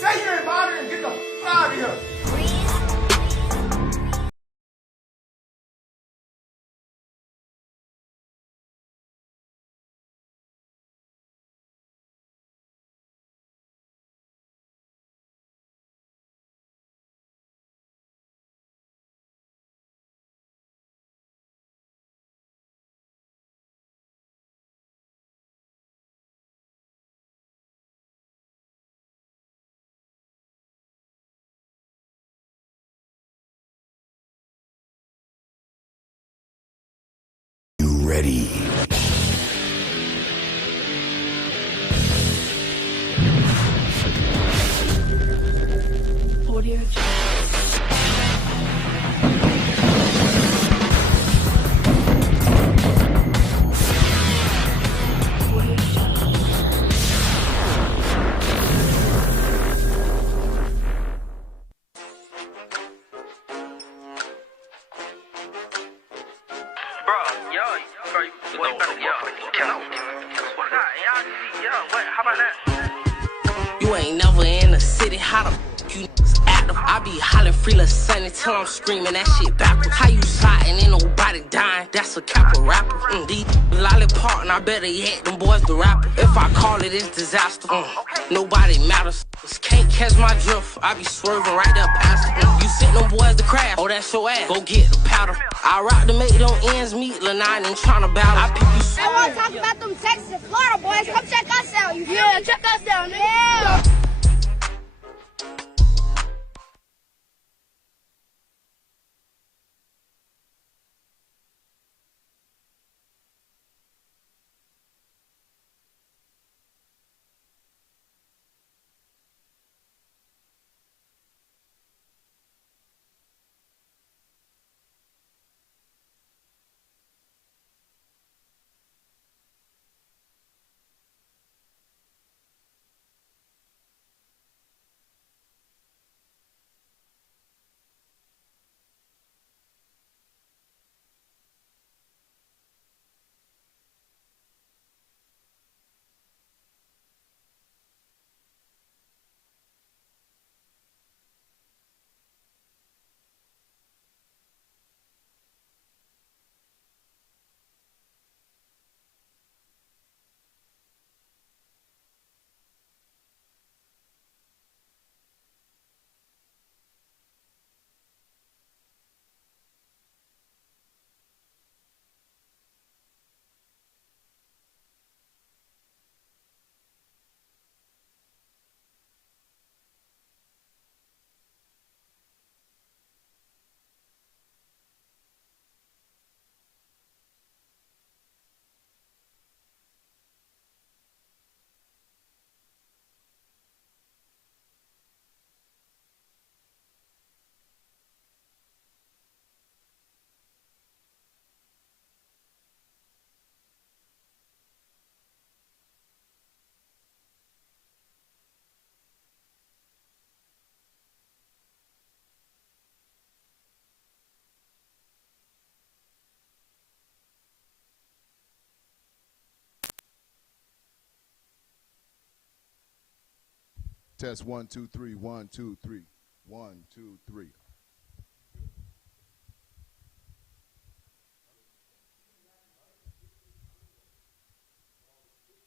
Say you ain't bothering and get the f out of here. Ready. Audio. You ain't never in the city, how the f you niggas active? I be hollering free lil' Sunny till I'm screaming that shit backwards. How you sliding, ain't nobody dying, that's a Kappa rapper. These lollipop, and I better yet, them boys the rapper. If I call it, it's disaster. Nobody matters. Can't catch my drift, I be swerving right there past it. You sent them boys to crash, oh that's your ass, go get the powder. I rock to make them ends meet, Lil' Nine ain't tryna battle. I pick you. I wanna talk about them Texas and Florida boys, come check us out. Yeah, check us out, yeah. Test 1 2 3 1 2 3 1 2 3.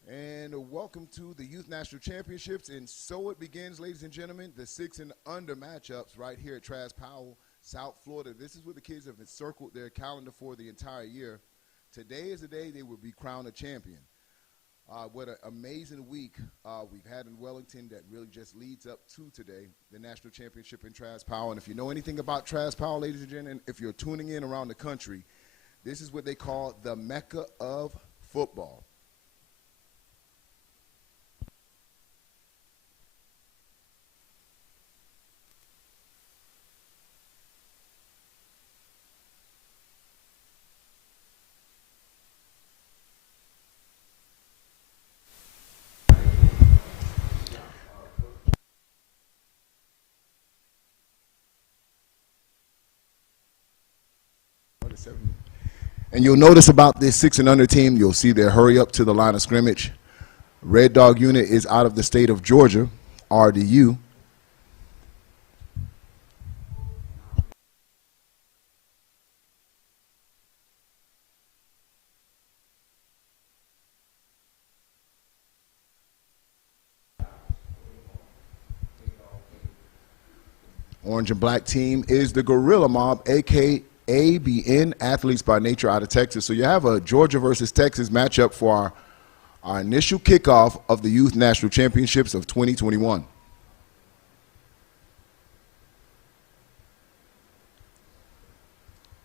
And welcome to the Youth National Championships. And so it begins, ladies and gentlemen, the 6 and under matchups right here at Travis Powell, South Florida. This is what the kids have encircled their calendar for the entire year. Today is the day they will be crowned a champion. What an amazing week we've had in Wellington that really just leads up to today, the national championship in Travis Powell. And if you know anything about Travis Powell, ladies and gentlemen, if you're tuning in around the country, this is what they call the Mecca of football. And you'll notice about this 6 and under team, you'll see their hurry up to the line of scrimmage. Red Dog unit is out of the state of Georgia, RDU. Orange and black team is the Gorilla Mob, a.k.a. ABN, athletes by nature out of Texas. So you have a Georgia versus Texas matchup for our initial kickoff of the Youth National Championships of 2021.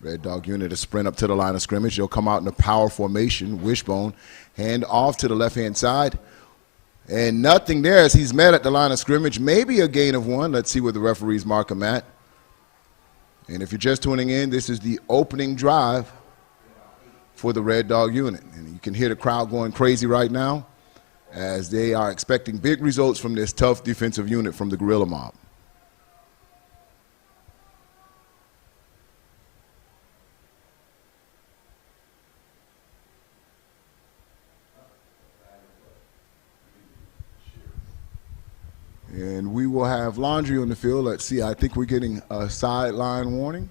Red Dog unit to sprint up to the line of scrimmage. They'll come out in a power formation, wishbone, hand off to the left-hand side. And nothing there as he's met at the line of scrimmage. Maybe a gain of 1. Let's see where the referees mark him at. And if you're just tuning in, this is the opening drive for the Red Dog unit. And you can hear the crowd going crazy right now as they are expecting big results from this tough defensive unit from the Gorilla Mob. And we will have laundry on the field. Let's see, I think we're getting a sideline warning.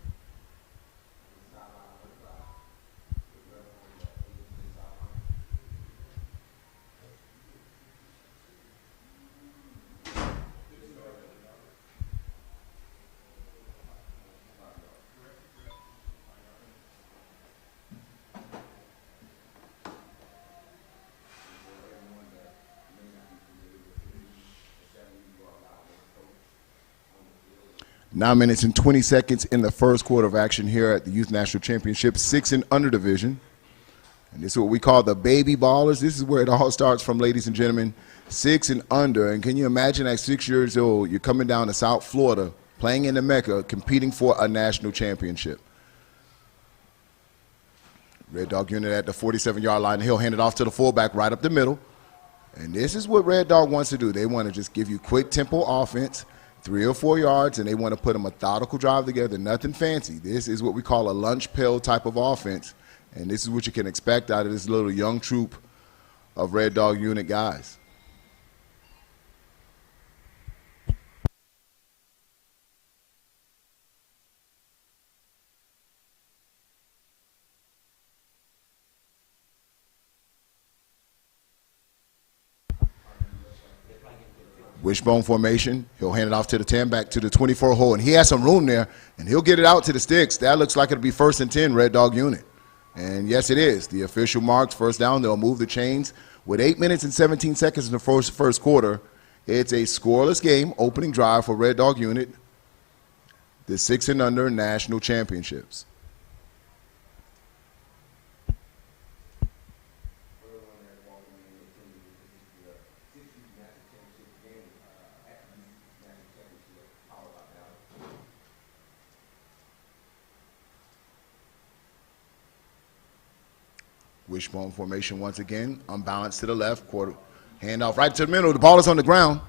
Nine minutes and 20 seconds in the first quarter of action here at the Youth National Championship, 6 and under division. And this is what we call the baby ballers. This is where it all starts from, ladies and gentlemen, 6 and under. And can you imagine at 6 years old, you're coming down to South Florida, playing in the Mecca, competing for a national championship. Red Dog unit at the 47-yard line. He'll hand it off to the fullback right up the middle. And this is what Red Dog wants to do. They want to just give you quick tempo offense, 3 or 4 yards, and they want to put a methodical drive together, nothing fancy. This is what we call a lunch pill type of offense, and this is what you can expect out of this little young troop of Red Dog unit guys. Wishbone formation. He'll hand it off to the 10, back to the 24 hole, and he has some room there, and he'll get it out to the sticks. That looks like it'll be 1st and 10, Red Dog unit. And yes, it is. The official marks first down. They'll move the chains. With 8 minutes and 17 seconds in the first quarter, it's a scoreless game, opening drive for Red Dog unit, the 6 and under national championships. Wishbone formation once again, unbalanced to the left, quarter, handoff right to the middle. The ball is on the ground.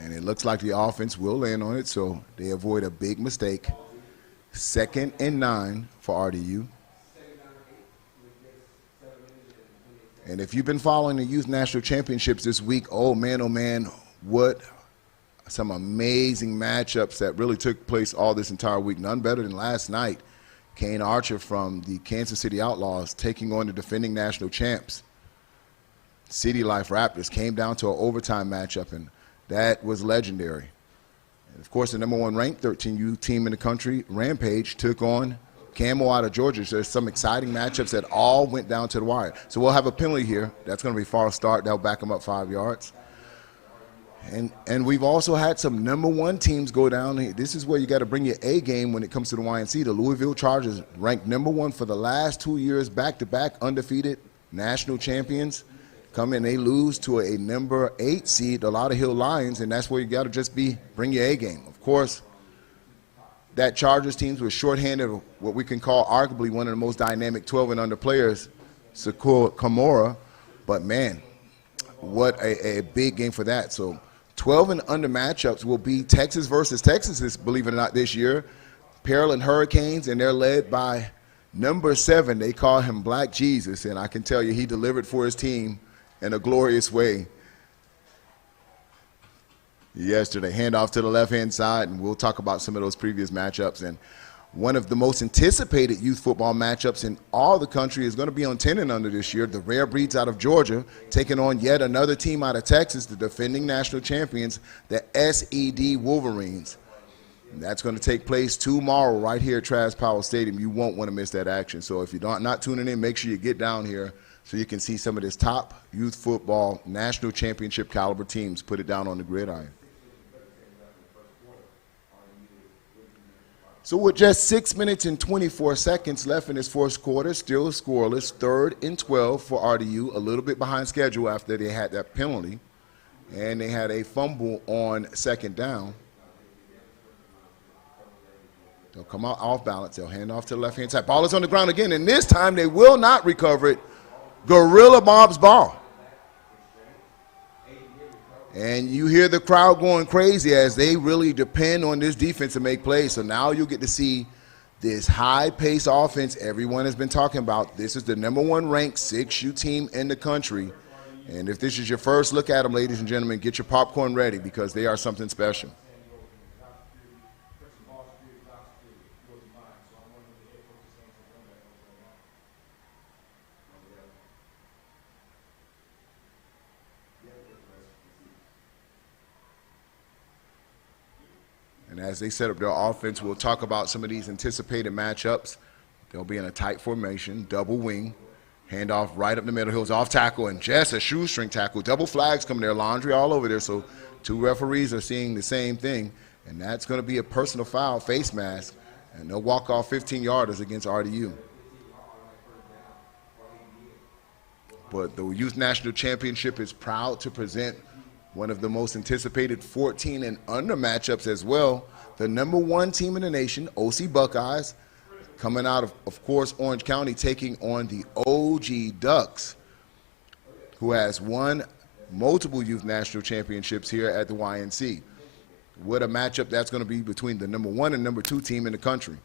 And it looks like the offense will land on it, so they avoid a big mistake. 2nd and 9 for RDU. And if you've been following the Youth National Championships this week, oh man, what some amazing matchups that really took place all this entire week. None better than last night. Kane Archer from the Kansas City Outlaws taking on the defending national champs. City Life Raptors came down to an overtime matchup, and that was legendary. And of course, the #1 ranked 13U team in the country, Rampage, took on Camo out of Georgia. So there's some exciting matchups that all went down to the wire. So we'll have a penalty here. That's going to be false start. That'll back them up 5 yards. And we've also had some #1 teams go down. This is where you got to bring your A game when it comes to the YNC. The Louisville Chargers ranked #1 for the last 2 years, back-to-back undefeated national champions. Come in, they lose to a #8 seed, the Lauderhill Lions, and that's where you got to just bring your A game. Of course, that Chargers team was shorthanded, what we can call arguably one of the most dynamic 12 and under players, Sakura Kamora. But man, what a big game for that. So 12 and under matchups will be Texas versus Texas, believe it or not, this year. Pearland Hurricanes, and they're led by #7. They call him Black Jesus, and I can tell you he delivered for his team in a glorious way yesterday. Handoff to the left-hand side, and we'll talk about some of those previous matchups. And One of the most anticipated youth football matchups in all the country is going to be on 10 and under this year. The Rare Breeds out of Georgia taking on yet another team out of Texas, the defending national champions, the SED Wolverines. And that's going to take place tomorrow right here at Travis Powell Stadium. You won't want to miss that action. So if you're not tuning in, make sure you get down here so you can see some of this top youth football national championship caliber teams put it down on the gridiron. So with just 6 minutes and 24 seconds left in this fourth quarter, still scoreless, 3rd and 12 for RDU, a little bit behind schedule after they had that penalty, and they had a fumble on 2nd down. They'll come out off balance. They'll hand off to the left-hand side. Ball is on the ground again, and this time they will not recover it. Gorilla Bob's ball. And you hear the crowd going crazy as they really depend on this defense to make plays. So now you'll get to see this high-paced offense everyone has been talking about. This is the #1 ranked 6U team in the country. And if this is your first look at them, ladies and gentlemen, get your popcorn ready because they are something special. As they set up their offense, we'll talk about some of these anticipated matchups. They'll be in a tight formation, double wing, handoff right up the middle. He'll off tackle and just a shoestring tackle. Double flags coming there, laundry all over there. So 2 referees are seeing the same thing, and that's going to be a personal foul, face mask, and they'll walk off 15-yarders against RDU. But the Youth National Championship is proud to present one of the most anticipated 14 and under matchups as well. The #1 team in the nation, OC Buckeyes, coming out of course, Orange County, taking on the OG Ducks, who has won multiple youth national championships here at the YNC. What a matchup that's going to be between the #1 and #2 team in the country.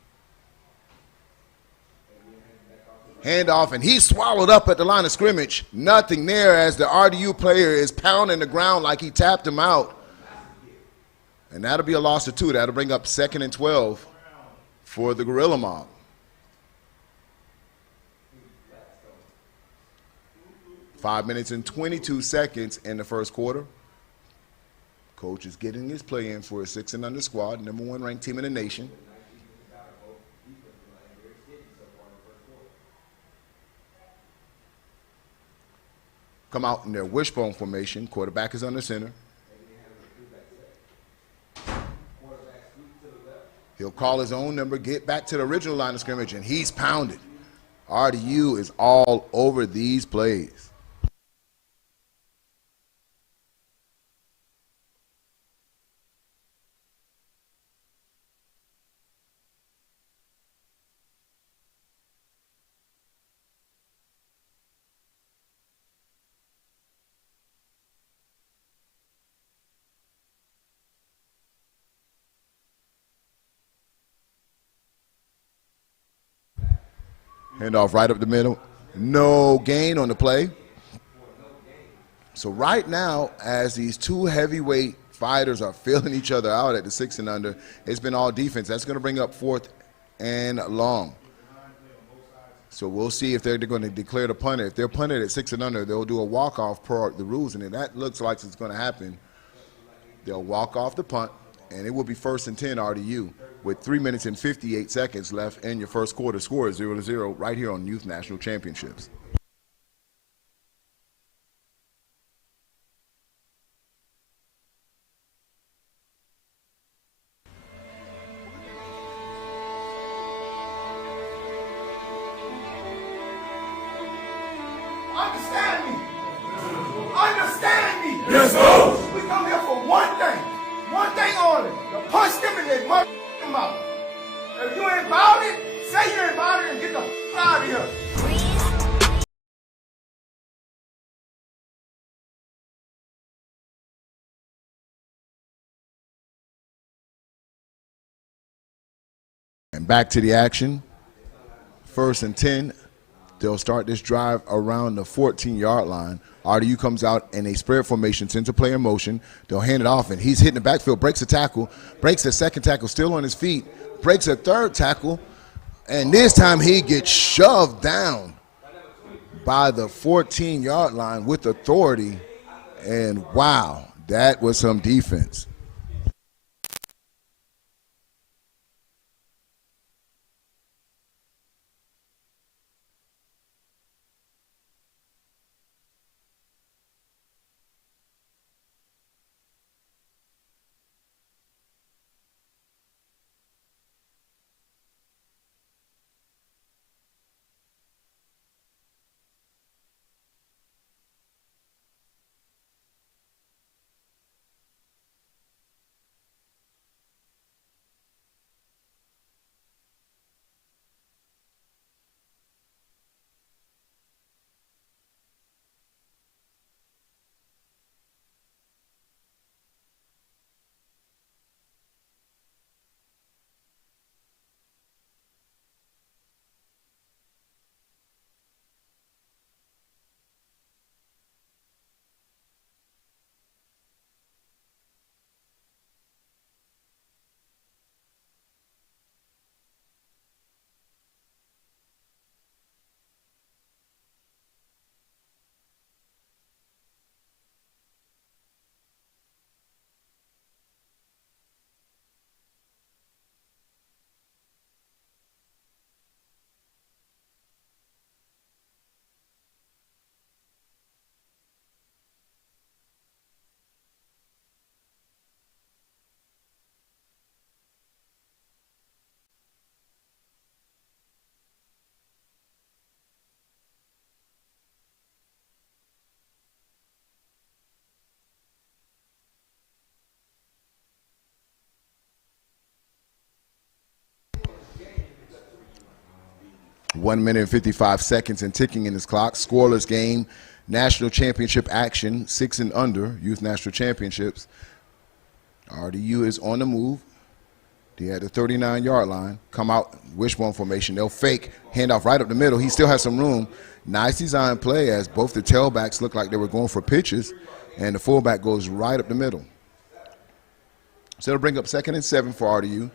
Handoff, and he's swallowed up at the line of scrimmage. Nothing there as the RDU player is pounding the ground like he tapped him out. And that'll be a loss of 2. That'll bring up 2nd and 12 for the Gorilla Mob. Five minutes and 22 seconds in the first quarter. Coach is getting his play in for a 6 and under squad, #1 ranked team in the nation. Come out in their wishbone formation. Quarterback is under center. He'll call his own number, get back to the original line of scrimmage, and he's pounded. RDU is all over these plays. Handoff right up the middle. No gain on the play. So right now, as these 2 heavyweight fighters are filling each other out at the 6 and under, it's been all defense. That's going to bring up 4th and long. So we'll see if they're going to declare the punter. If they're punted at 6 and under, they'll do a walk-off per the rules, and if that looks like it's going to happen, they'll walk off the punt, and it will be 1st and 10 RDU. With 3 minutes and 58 seconds left in your first quarter. Score is 0-0 right here on Youth National Championships. Understand me. Understand me. Yes, sir. We come here for one thing only. To punch them in their motherfucking mouth. If you ain't about it, say you ain't about it and get the f out of here. And back to the action. 1st and 10. They'll start this drive around the 14-yard line. RDU comes out in a spread formation, sends a player in motion. They'll hand it off, and he's hitting the backfield, breaks the tackle, breaks the second tackle, still on his feet, breaks a third tackle, and this time he gets shoved down by the 14-yard line with authority, and wow, that was some defense. One minute and 55 seconds and ticking in his clock. Scoreless game. National championship action. 6 and under. Youth national championships. RDU is on the move. They at the 39-yard line. Come out, wishbone formation. They'll fake. Handoff right up the middle. He still has some room. Nice design play as both the tailbacks look like they were going for pitches, and the fullback goes right up the middle. So it'll bring up 2nd and 7 for RDU.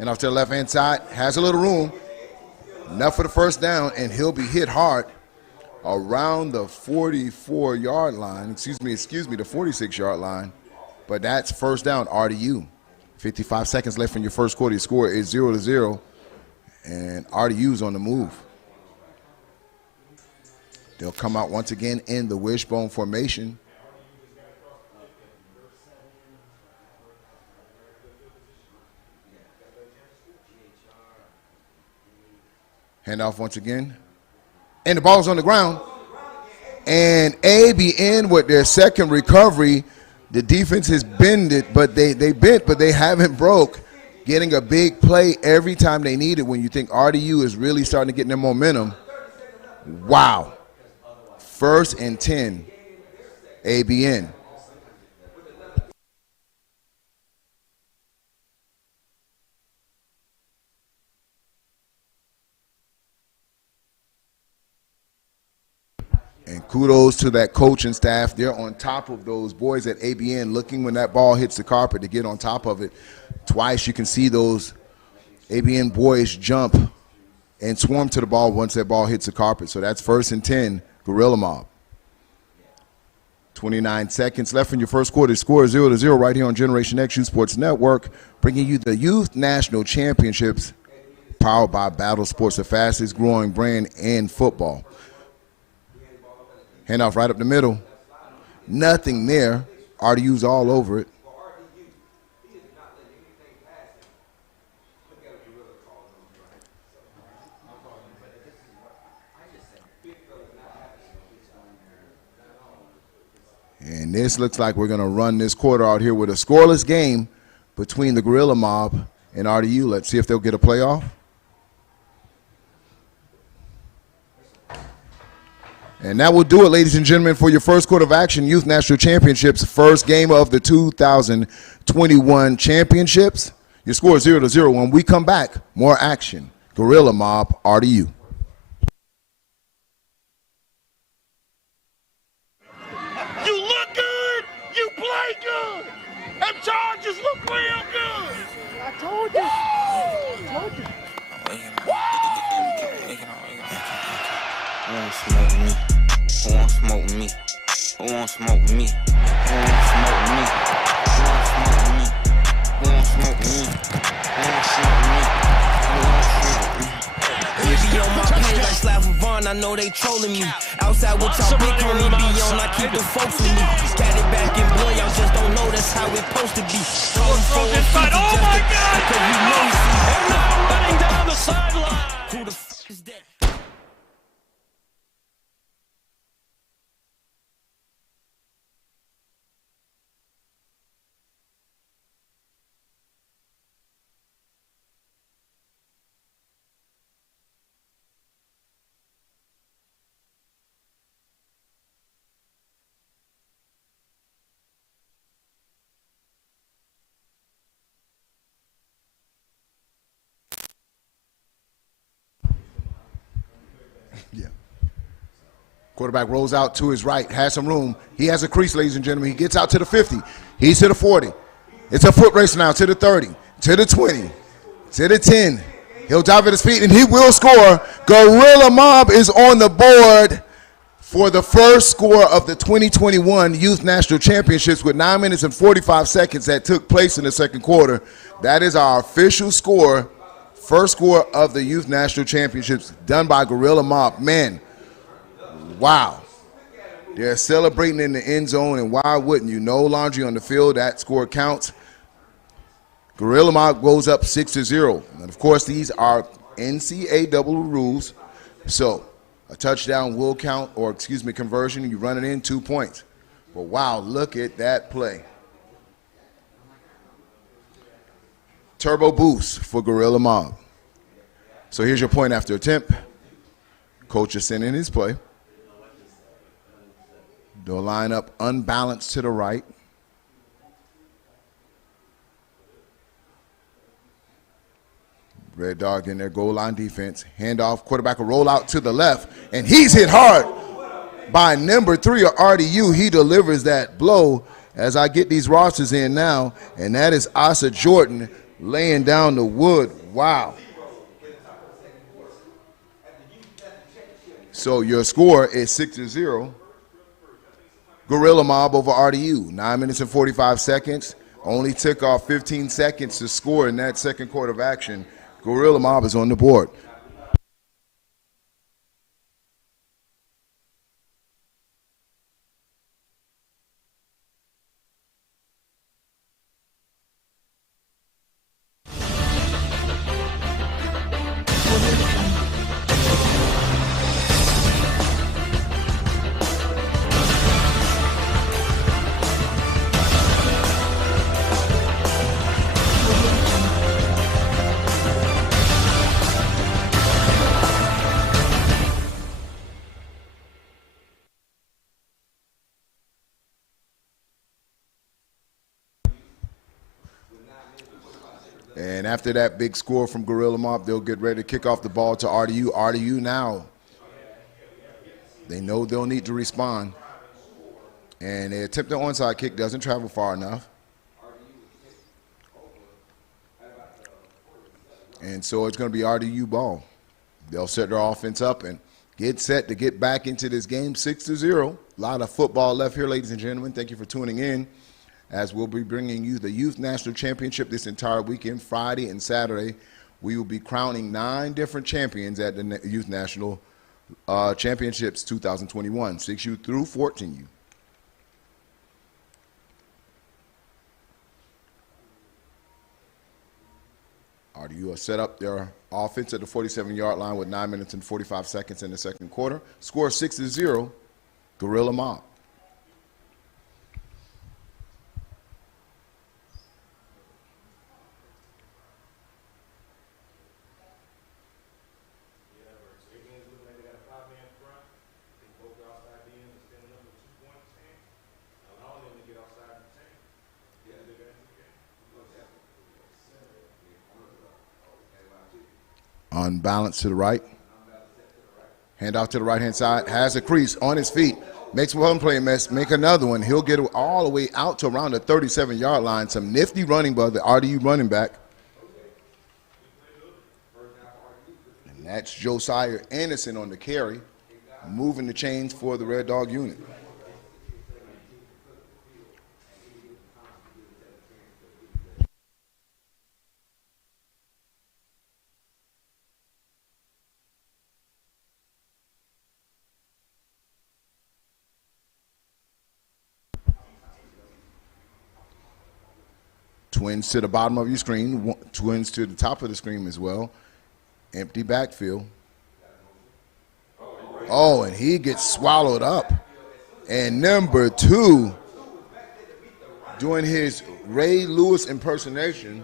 And off to the left-hand side, has a little room. Enough for the first down, and he'll be hit hard around the 44-yard line. Excuse me, the 46-yard line. But that's first down, RDU. 55 seconds left in your first quarter. Your score is 0-0, and RDU's on the move. They'll come out once again in the wishbone formation. Handoff once again. And the ball's on the ground. And ABN with their second recovery. The defense has bended, but they bent, but they haven't broke. Getting a big play every time they need it when you think RDU is really starting to get their momentum. Wow. 1st and 10, ABN. And kudos to that coaching staff. They're on top of those boys at ABN, looking when that ball hits the carpet to get on top of it. Twice you can see those ABN boys jump and swarm to the ball once that ball hits the carpet. So that's 1st and 10, Gorilla Mob. 29 seconds left in your first quarter. Score 0-0 right here on Generation X Youth Sports Network, bringing you the Youth National Championships powered by Battle Sports, the fastest growing brand in football. Handoff right up the middle. Nothing there. RDU's all over it. And this looks like we're going to run this quarter out here with a scoreless game between the Gorilla Mob and RDU. Let's see if they'll get a playoff. And that will do it, ladies and gentlemen, for your first quarter of action, Youth National Championships, first game of the 2021 championships. Your score is 0-0. When we come back, more action. Gorilla Mob, RDU. You look good. You play good. Them Chargers look real good. I told you. I told you. Who won't smoke me? Who won't smoke me? Who won't smoke me? Who won't smoke me? Who won't smoke me? Who won't smoke me? Who won't smoke me? They be on my page like Slav Vaughn, I know they trolling me. Outside with y'all big homie be on, I keep the folks with me. Got it back in blood, y'all just don't know that's how it's supposed to be. Oh my God! And now running down the sideline. Who the f is that? Yeah. Quarterback rolls out to his right, has some room. He has a crease, ladies and gentlemen. He gets out to the 50. He's to the 40. It's a foot race now to the 30, to the 20, to the 10. He'll dive at his feet, and he will score. Gorilla Mob is on the board for the first score of the 2021 Youth National Championships with 9 minutes and 45 seconds that took place in the second quarter. That is our official score, first score of the Youth National Championships done by Gorilla Mob. Man, wow. They're celebrating in the end zone, and why wouldn't you? No laundry on the field. That score counts. Gorilla Mob goes up 6-0. And, of course, these are NCAA rules. So a touchdown will count, or, excuse me, conversion. You run it in, 2 points. But, wow, look at that play. Turbo boost for Gorilla Mob. So here's your point after attempt. Coach is sending his play. They'll line up unbalanced to the right. Red Dog in their goal line defense. Handoff, quarterback will roll out to the left, and he's hit hard by number 3 of RDU. He delivers that blow as I get these rosters in now, and that is Asa Jordan laying down the wood. Wow. So your score is 6-0. Gorilla Mob over RDU. 9 minutes and 45 seconds. Only took off 15 seconds to score in that second quarter of action. Gorilla Mob is on the board. And after that big score from Gorilla Mob, they'll get ready to kick off the ball to RDU. RDU now, they know they'll need to respond. And they attempt the onside kick, doesn't travel far enough. And so it's going to be RDU ball. They'll set their offense up and get set to get back into this game 6-0. A lot of football left here, ladies and gentlemen. Thank you for tuning in, as we'll be bringing you the Youth National Championship this entire weekend, Friday and Saturday. We will be crowning 9 different champions at the Youth National Championships 2021, 6U through 14U. RDU has set up their offense at the 47-yard line with 9 minutes and 45 seconds in the second quarter. Score 6-0, Gorilla Mob. Unbalanced to the right. Hand off to the right-hand side. Has a crease on his feet. Makes one play miss. Make another one. He'll get all the way out to around the 37-yard line. Some nifty running by the RDU running back. And that's Josiah Anderson on the carry, moving the chains for the Red Dog unit. Twins to the bottom of your screen, twins to the top of the screen as well. Empty backfield. Oh, and he gets swallowed up. And number 2, doing his Ray Lewis impersonation.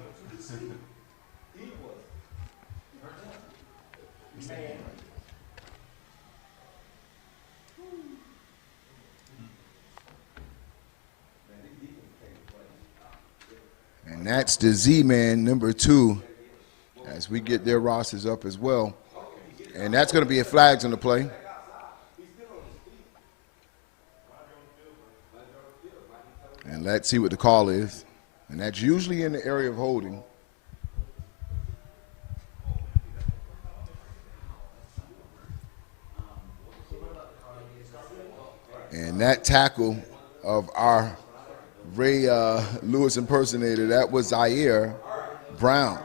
And that's the Z-Man, number 2, as we get their rosters up as well. And that's going to be a flags on the play. And let's see what the call is. And that's usually in the area of holding. And that tackle of our Ray Lewis impersonator, that was Zaire Brown.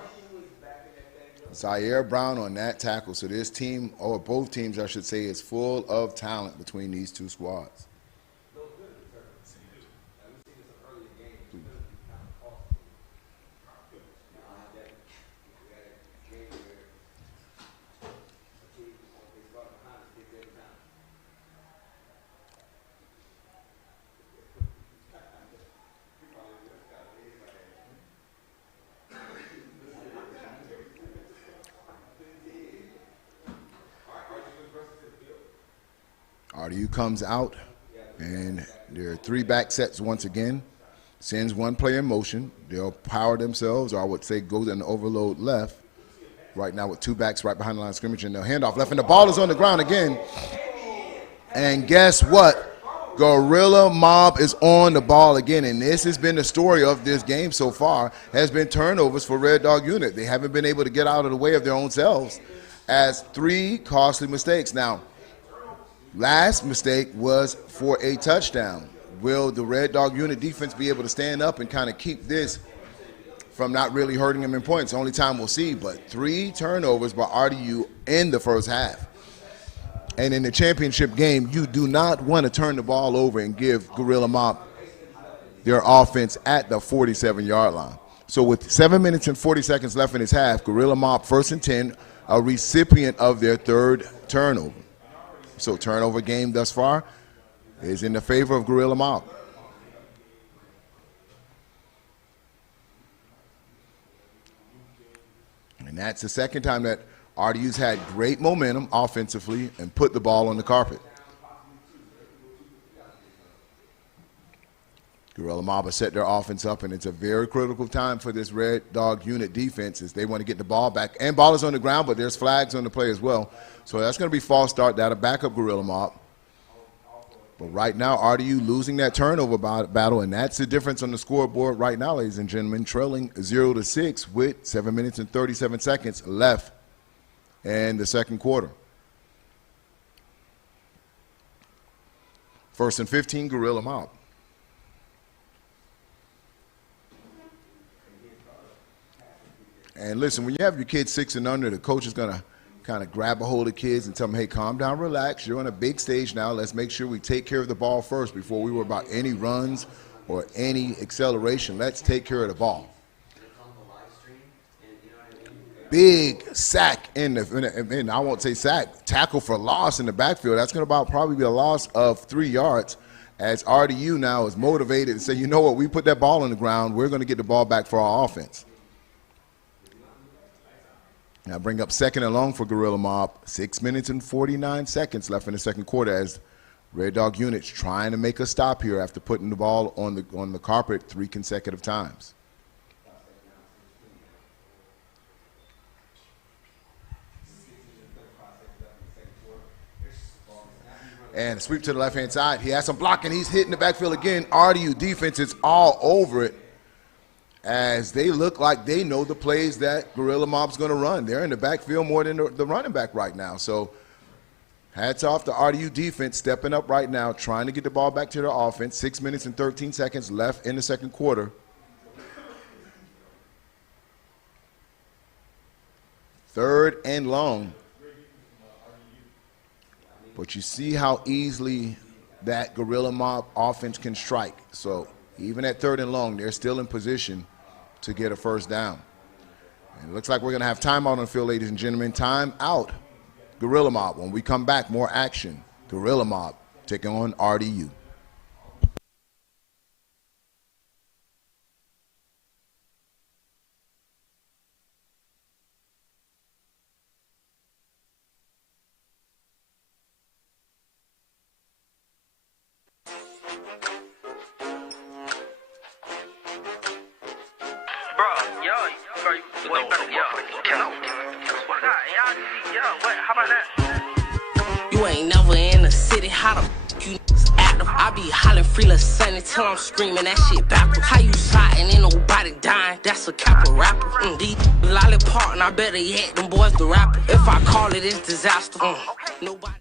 Zaire Brown on that tackle. So this team, or both teams I should say, is full of talent between these two squads. RDU comes out, and there are 3 back sets once again. Sends one player in motion. They'll power themselves, or I would say go and overload left. Right now with 2 backs right behind the line of scrimmage, and they'll hand off left, and the ball is on the ground again. And guess what? Gorilla Mob is on the ball again, and this has been the story of this game so far, has been turnovers for Red Dog Unit. They haven't been able to get out of the way of their own selves as 3 costly mistakes. Now, last mistake was for a touchdown. Will the Red Dog Unit defense be able to stand up and kind of keep this from not really hurting them in points? Only time we'll see, but 3 turnovers by RDU in the first half. And in the championship game, you do not want to turn the ball over and give Gorilla Mob their offense at the 47-yard line. So with 7 minutes and 40 seconds left in this half, Gorilla Mob 1st and 10, a recipient of their 3rd turnover. So turnover game thus far is in the favor of Gorilla Mob. And that's the second time that RDU's had great momentum offensively and put the ball on the carpet. Gorilla Mob has set their offense up, and it's a very critical time for this Red Dog Unit defense as they want to get the ball back. And ball is on the ground, but there's flags on the play as well. So that's going to be false start. That'll back up Gorilla Mob. But right now, RDU losing that turnover battle, and that's the difference on the scoreboard right now, ladies and gentlemen, trailing 0-6 with 7 minutes and 37 seconds left in the second quarter. 1st and 15, Gorilla Mob. And listen, when you have your kids 6 and under, the coach is going to kind of grab a hold of kids and tell them, hey, calm down, relax. You're on a big stage now. Let's make sure we take care of the ball first before we worry about any runs or any acceleration. Let's take care of the ball. Big sack in the, I won't say sack, tackle for loss in the backfield. That's going to probably be a loss of 3 yards as RDU now is motivated and say, you know what, we put that ball on the ground. We're going to get the ball back for our offense. Now bring up 2nd and long for Gorilla Mob. 6 minutes and 49 seconds left in the second quarter as Red Dog Unit's trying to make a stop here after putting the ball on the carpet 3 consecutive times. And a sweep to the left-hand side. He has some blocking. He's hitting the backfield again. RDU defense is all over it as they look like they know the plays that Gorilla Mob's going to run. They're in the backfield more than the running back right now. So hats off to RDU defense stepping up right now, trying to get the ball back to their offense. 6 minutes and 13 seconds left in the second quarter. Third and long. But you see how easily that Gorilla Mob offense can strike. So even at third and long, they're still in position to get a first down. And it looks like we're going to have timeout on the field, ladies and gentlemen. Time out, Gorilla Mob. When we come back, more action. Gorilla Mob taking on RDU. You ain't never in the city, how the you active? I be hollering free lil' sunny till I'm screaming that shit backwards. How you sliding, ain't nobody dying, that's a capital rapper. These lollipop, and I better yet, them boys the rapper. If I call it, it's disaster. Nobody.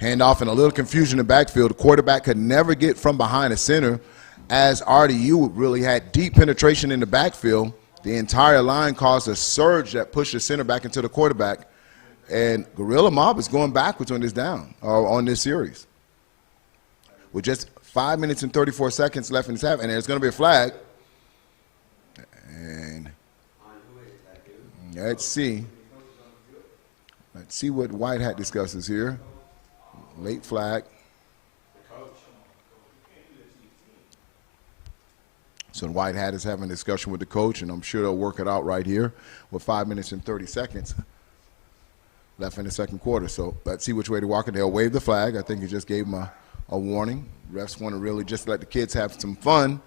Handoff and a little confusion in the backfield. The quarterback could never get from behind the center as RDU really had deep penetration in the backfield. The entire line caused a surge that pushed the center back into the quarterback. And Gorilla Mob is going backwards on this on this series. With just 5 minutes and 34 seconds left in this half, and there's going to be a flag. And let's see. Let's see what White Hat discusses here. Late flag. So the White Hat is having a discussion with the coach, and I'm sure they'll work it out right here with 5 minutes and 30 seconds left in the second quarter. So let's see which way to walk it. They'll wave the flag. I think he just gave them a warning. Refs want to really just let the kids have some fun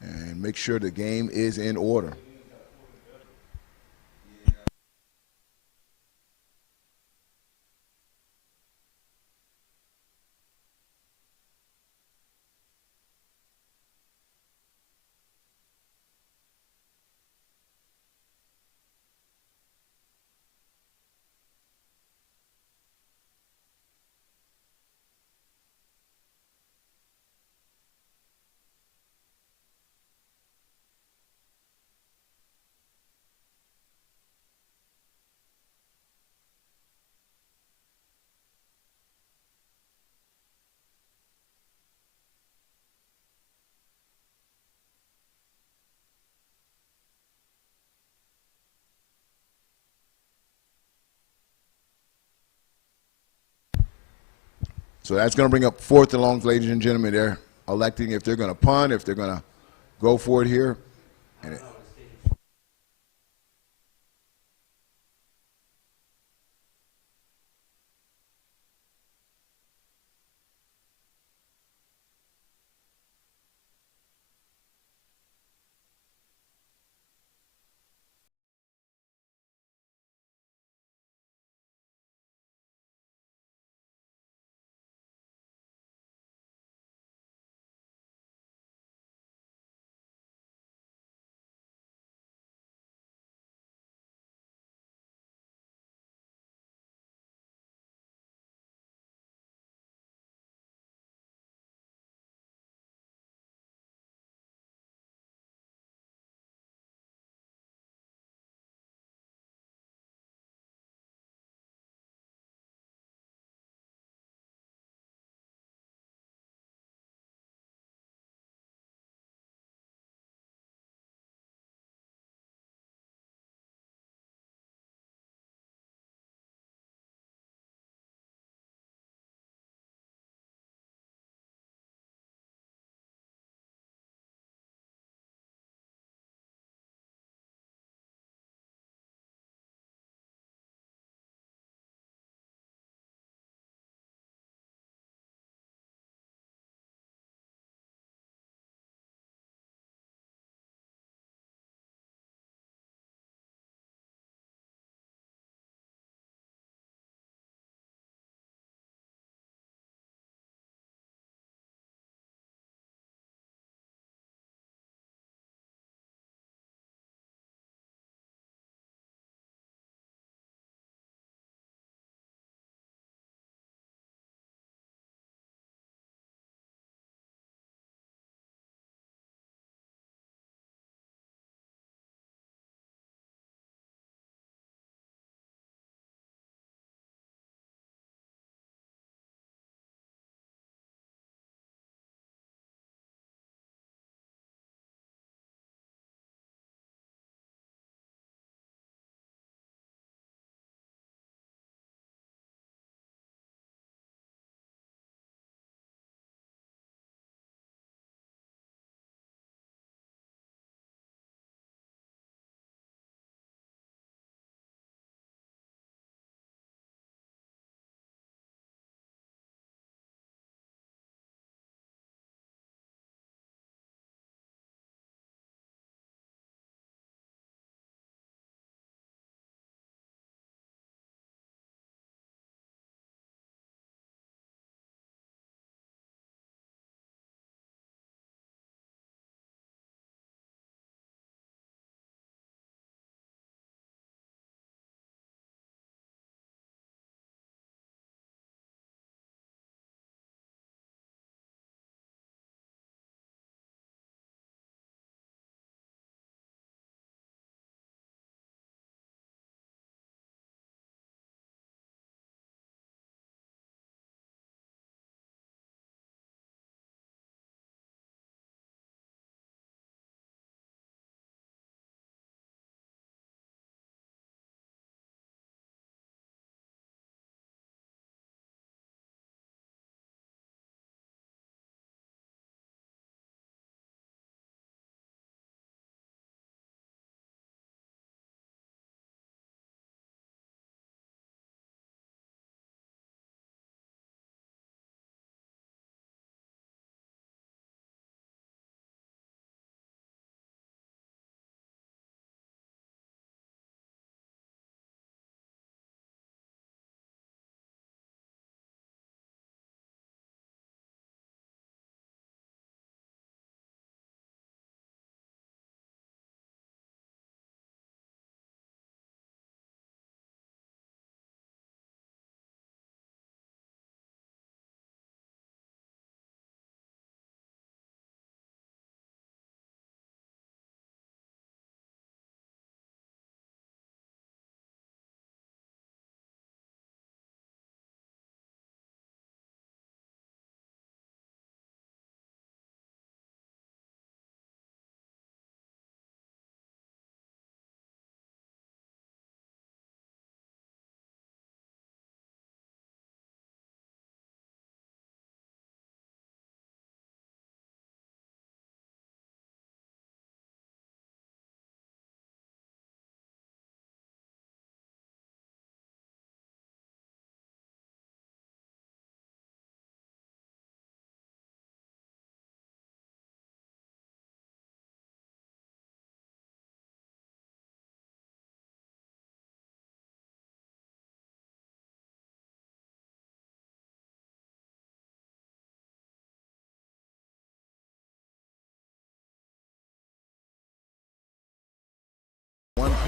and make sure the game is in order. So that's going to bring up fourth and long, ladies and gentlemen. They're electing if they're going to punt, if they're going to go for it here. And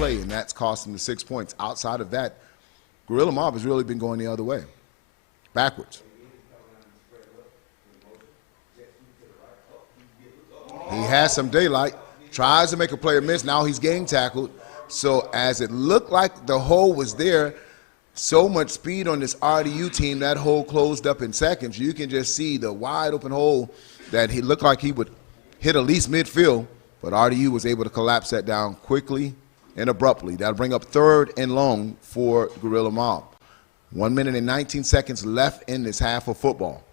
play, and that's cost them the 6 points. Outside of that, Gorilla Mob has really been going the other way, backwards. He has some daylight, tries to make a player miss. Now he's game tackled. So as it looked like the hole was there, so much speed on this RDU team, that hole closed up in seconds. You can just see the wide open hole that he looked like he would hit at least midfield, but RDU was able to collapse that down quickly and abruptly. That'll bring up 3rd and long for Gorilla Mob. 1 minute and 19 seconds left in this half of football.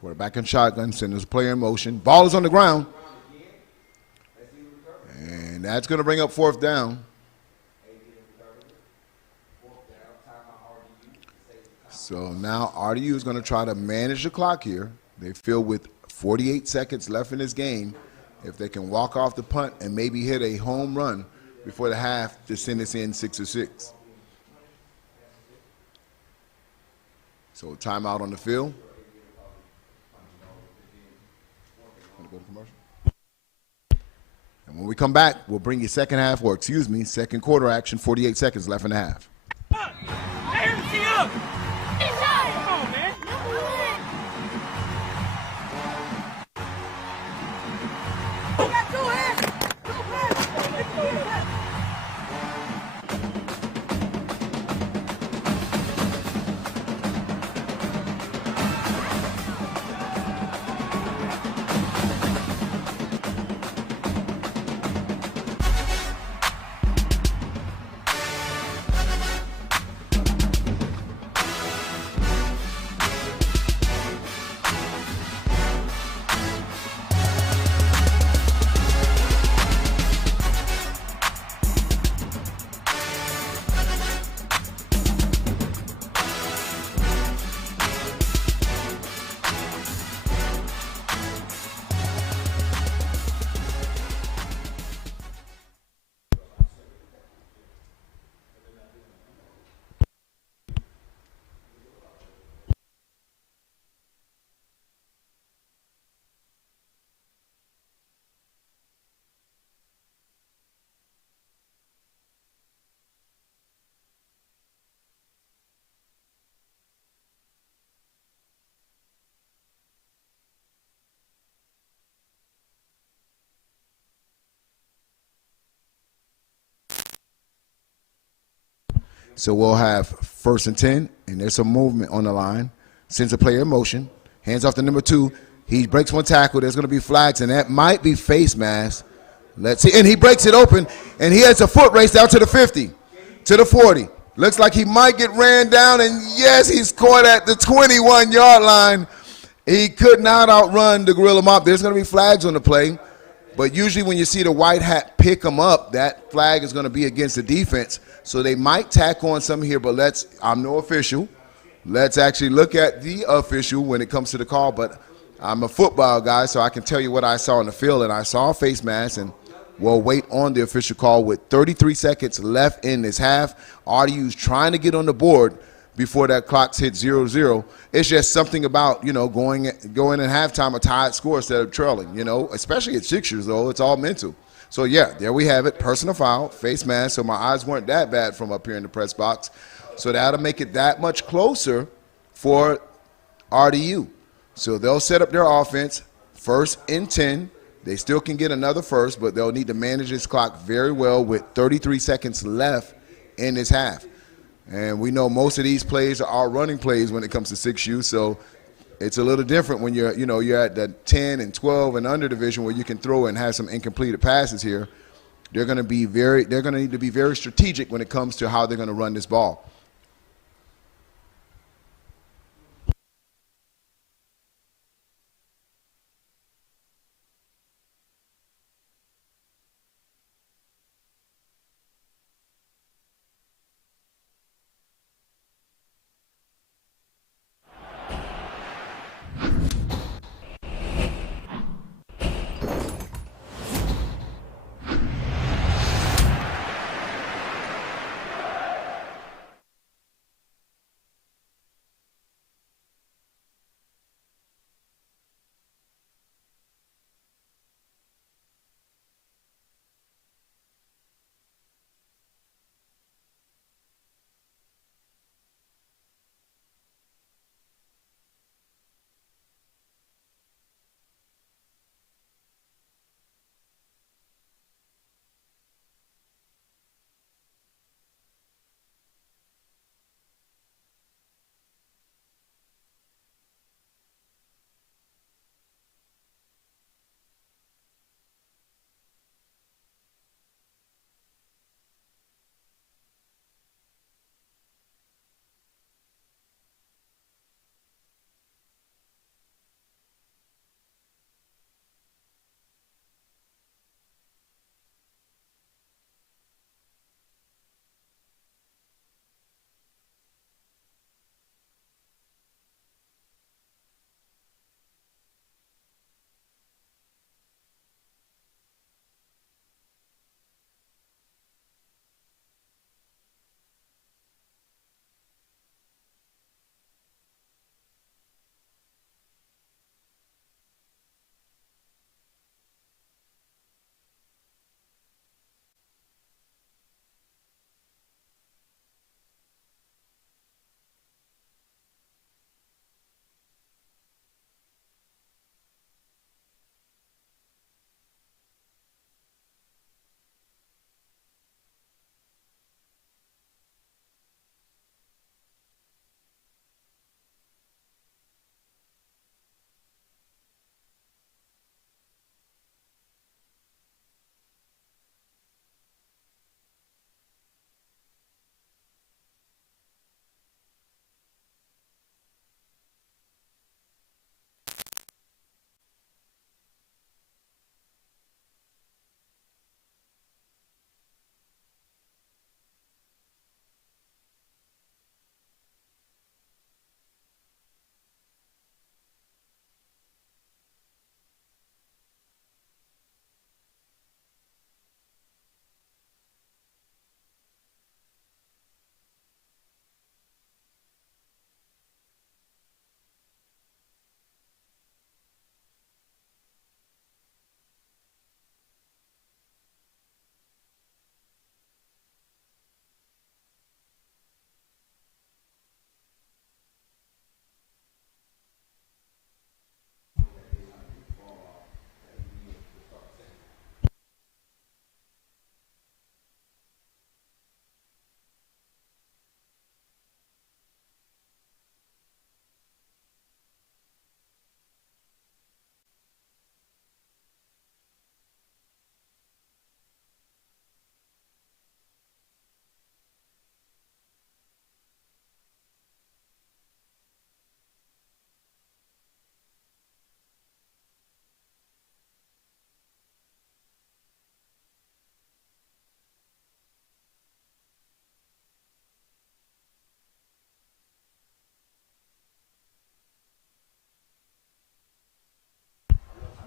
Quarterback in shotgun, sending his player in motion. Ball is on the ground. And that's going to bring up 4th down. So now RDU is going to try to manage the clock here. They feel with 48 seconds left in this game, if they can walk off the punt and maybe hit a home run before the half to send us in 6-6. So timeout on the field. Go to commercial. And when we come back, we'll bring you second quarter action, 48 seconds left in the half. So we'll have 1st and 10, and there's some movement on the line. Sends a player in motion. Hands off to number 2. He breaks one tackle. There's going to be flags, and that might be face mask. Let's see. And he breaks it open, and he has a foot race down to the 50, to the 40. Looks like he might get ran down, and yes, he's caught at the 21-yard line. He could not outrun the Gorilla Mob. There's going to be flags on the play, but usually when you see the white hat pick him up, that flag is going to be against the defense. So they might tack on some here, but I'm no official. Let's actually look at the official when it comes to the call, but I'm a football guy, so I can tell you what I saw on the field, and I saw a face mask, and we'll wait on the official call with 33 seconds left in this half. RDU's trying to get on the board before that clock hits 0-0. It's just something about, going in halftime a tied score instead of trailing, especially at Sixers, though. It's all mental. So, yeah, there we have it. Personal foul, face mask. So my eyes weren't that bad from up here in the press box. So that'll make it that much closer for RDU. So they'll set up their offense, 1st and 10. They still can get another first, but they'll need to manage this clock very well with 33 seconds left in this half. And we know most of these plays are running plays when it comes to 6U. So it's a little different when you're at the 10 and 12 and under division where you can throw and have some incompleted passes here. They're going to need to be very strategic when it comes to how they're going to run this ball.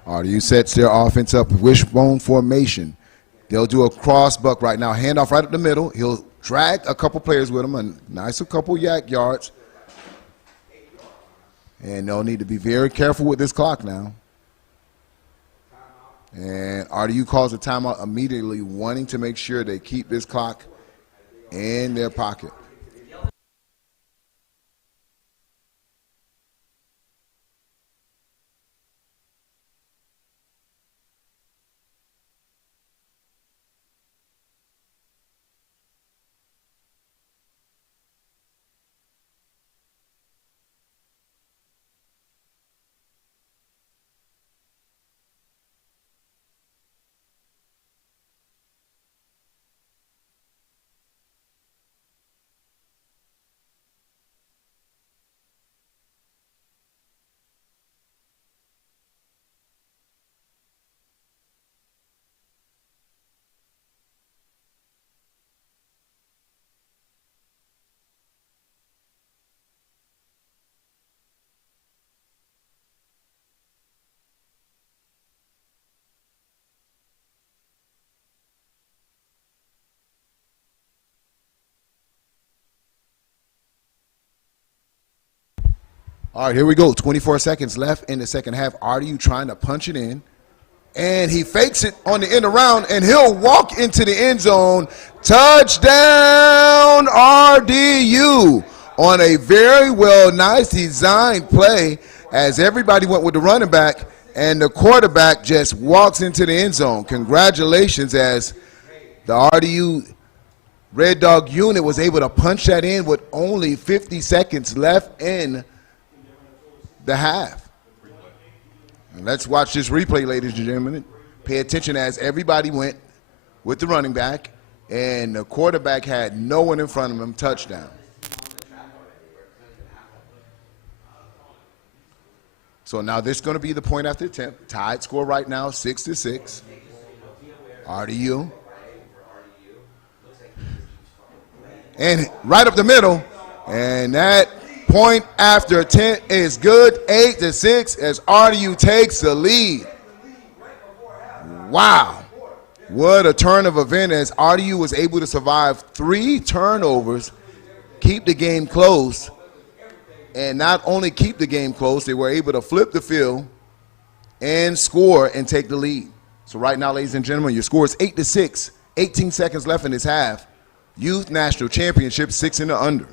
RDU sets their offense up wishbone formation. They'll do a cross buck right now. Handoff right up the middle. He'll drag a couple players with him, a nice couple yak yards. And they'll need to be very careful with this clock now. And RDU calls a timeout immediately, wanting to make sure they keep this clock in their pocket. All right, here we go. 24 seconds left in the second half. RDU trying to punch it in. And he fakes it on the end around, and he'll walk into the end zone. Touchdown, RDU, on a very nice designed play as everybody went with the running back, and the quarterback just walks into the end zone. Congratulations, as the RDU Red Dog unit was able to punch that in with only 50 seconds left in the half. And let's watch this replay, ladies and gentlemen. Pay attention as everybody went with the running back, and the quarterback had no one in front of him. Touchdown. So now this is going to be the point after attempt. Tied score right now, 6-6. RDU. And right up the middle, and that point after attempt is good, 8-6, as RDU takes the lead. Wow. What a turn of event, as RDU was able to survive 3 turnovers, keep the game close, and not only keep the game close, they were able to flip the field and score and take the lead. So right now, ladies and gentlemen, your score is 8-6, 18 seconds left in this half. Youth National Championship, 6 and under.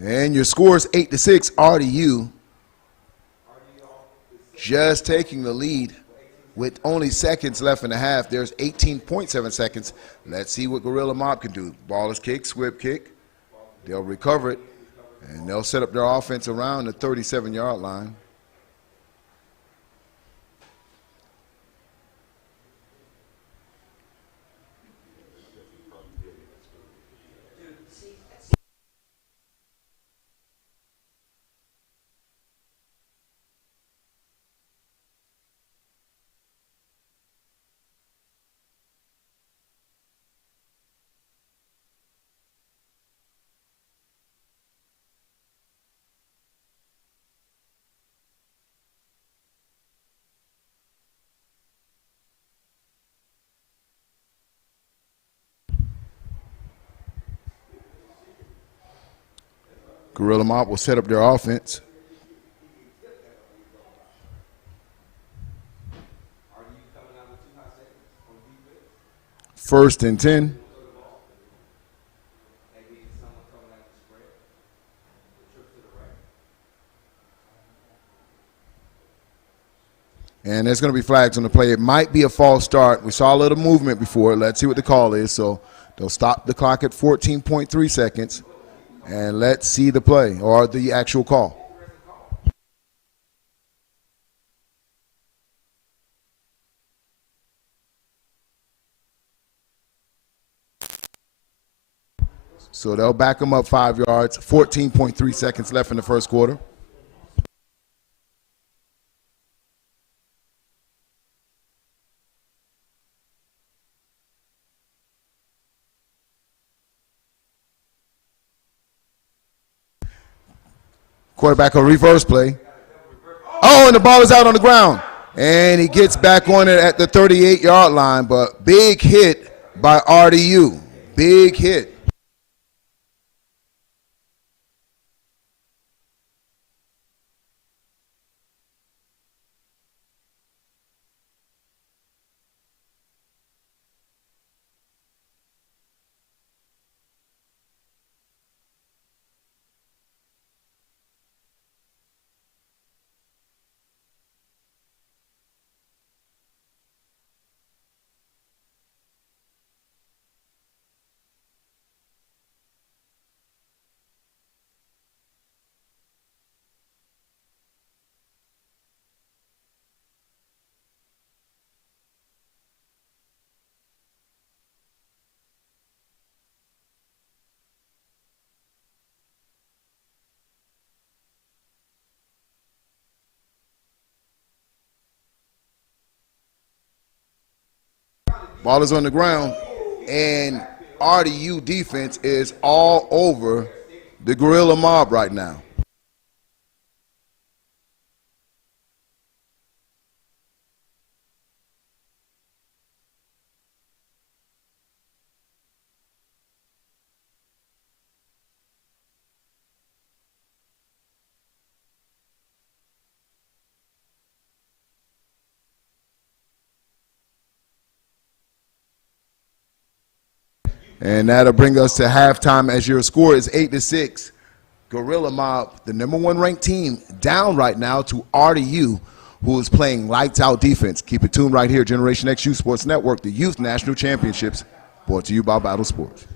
And your score is 8-6, RDU. Just taking the lead with only seconds left in the half. There's 18.7 seconds. Let's see what Gorilla Mob can do. Ball is kicked, swift kick. They'll recover it, and they'll set up their offense around the 37-yard line. Gorilla Mob will set up their offense. First and 10. And there's going to be flags on the play. It might be a false start. We saw a little movement before. Let's see what the call is. So they'll stop the clock at 14.3 seconds. And let's see the play or the actual call. So they'll back them up 5 yards. 14.3 seconds left in the first quarter. Quarterback a reverse play. Oh, and the ball is out on the ground. And he gets back on it at the 38-yard line, but big hit by RDU. Big hit. Ball is on the ground, and RDU defense is all over the Gorilla Mob right now. And that'll bring us to halftime as your score is 8-6. Gorilla Mob, the #1 ranked team, down right now to RDU, who is playing lights out defense. Keep it tuned right here, Generation X Youth Sports Network, the Youth National Championships, brought to you by Battle Sports.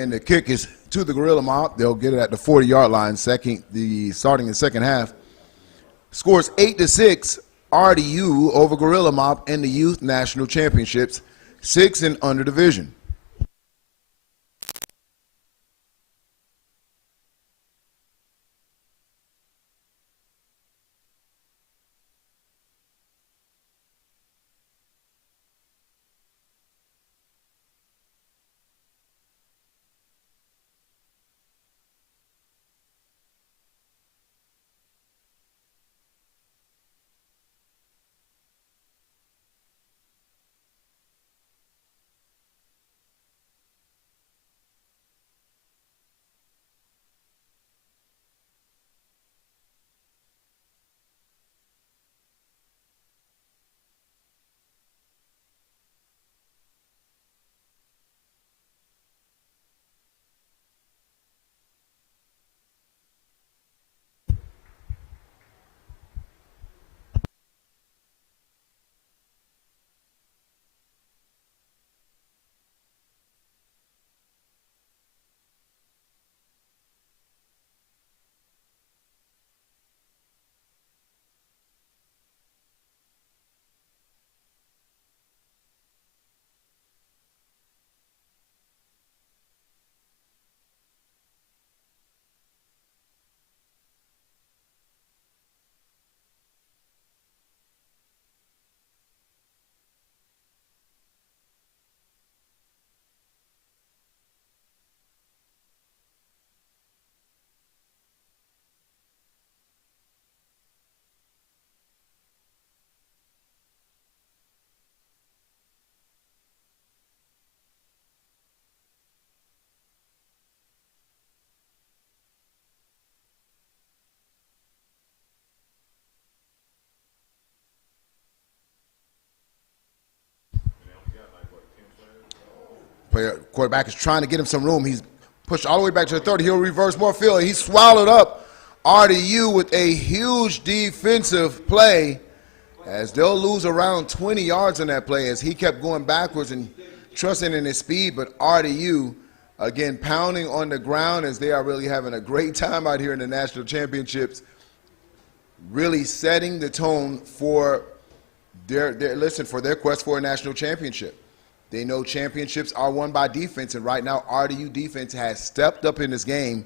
And the kick is to the Gorilla Mob. They'll get it at the 40-yard line, starting the second half. Scores 8-6, RDU over Gorilla Mob in the Youth National Championships, 6 and under division. Quarterback is trying to get him some room. He's pushed all the way back to the 30. He'll reverse more field. He swallowed up RDU with a huge defensive play, as they'll lose around 20 yards on that play as he kept going backwards and trusting in his speed. But RDU, again, pounding on the ground as they are really having a great time out here in the national championships, really setting the tone for their quest for a national championship. They know championships are won by defense, and right now RDU defense has stepped up in this game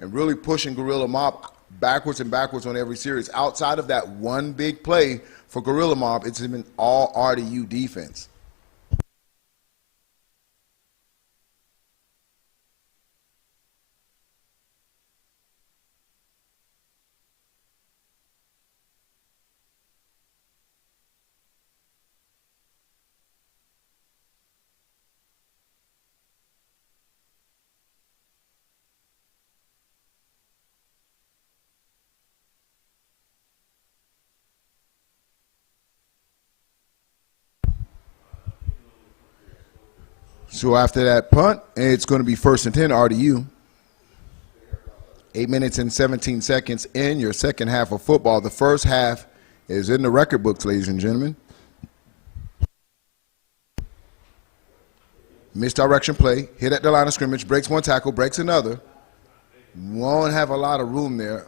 and really pushing Gorilla Mob backwards and backwards on every series. Outside of that one big play for Gorilla Mob, it's been all RDU defense. So after that punt, it's going to be 1st and 10, RDU. 8 minutes and 17 seconds in your second half of football. The first half is in the record books, ladies and gentlemen. Misdirection play, hit at the line of scrimmage, breaks one tackle, breaks another. Won't have a lot of room there.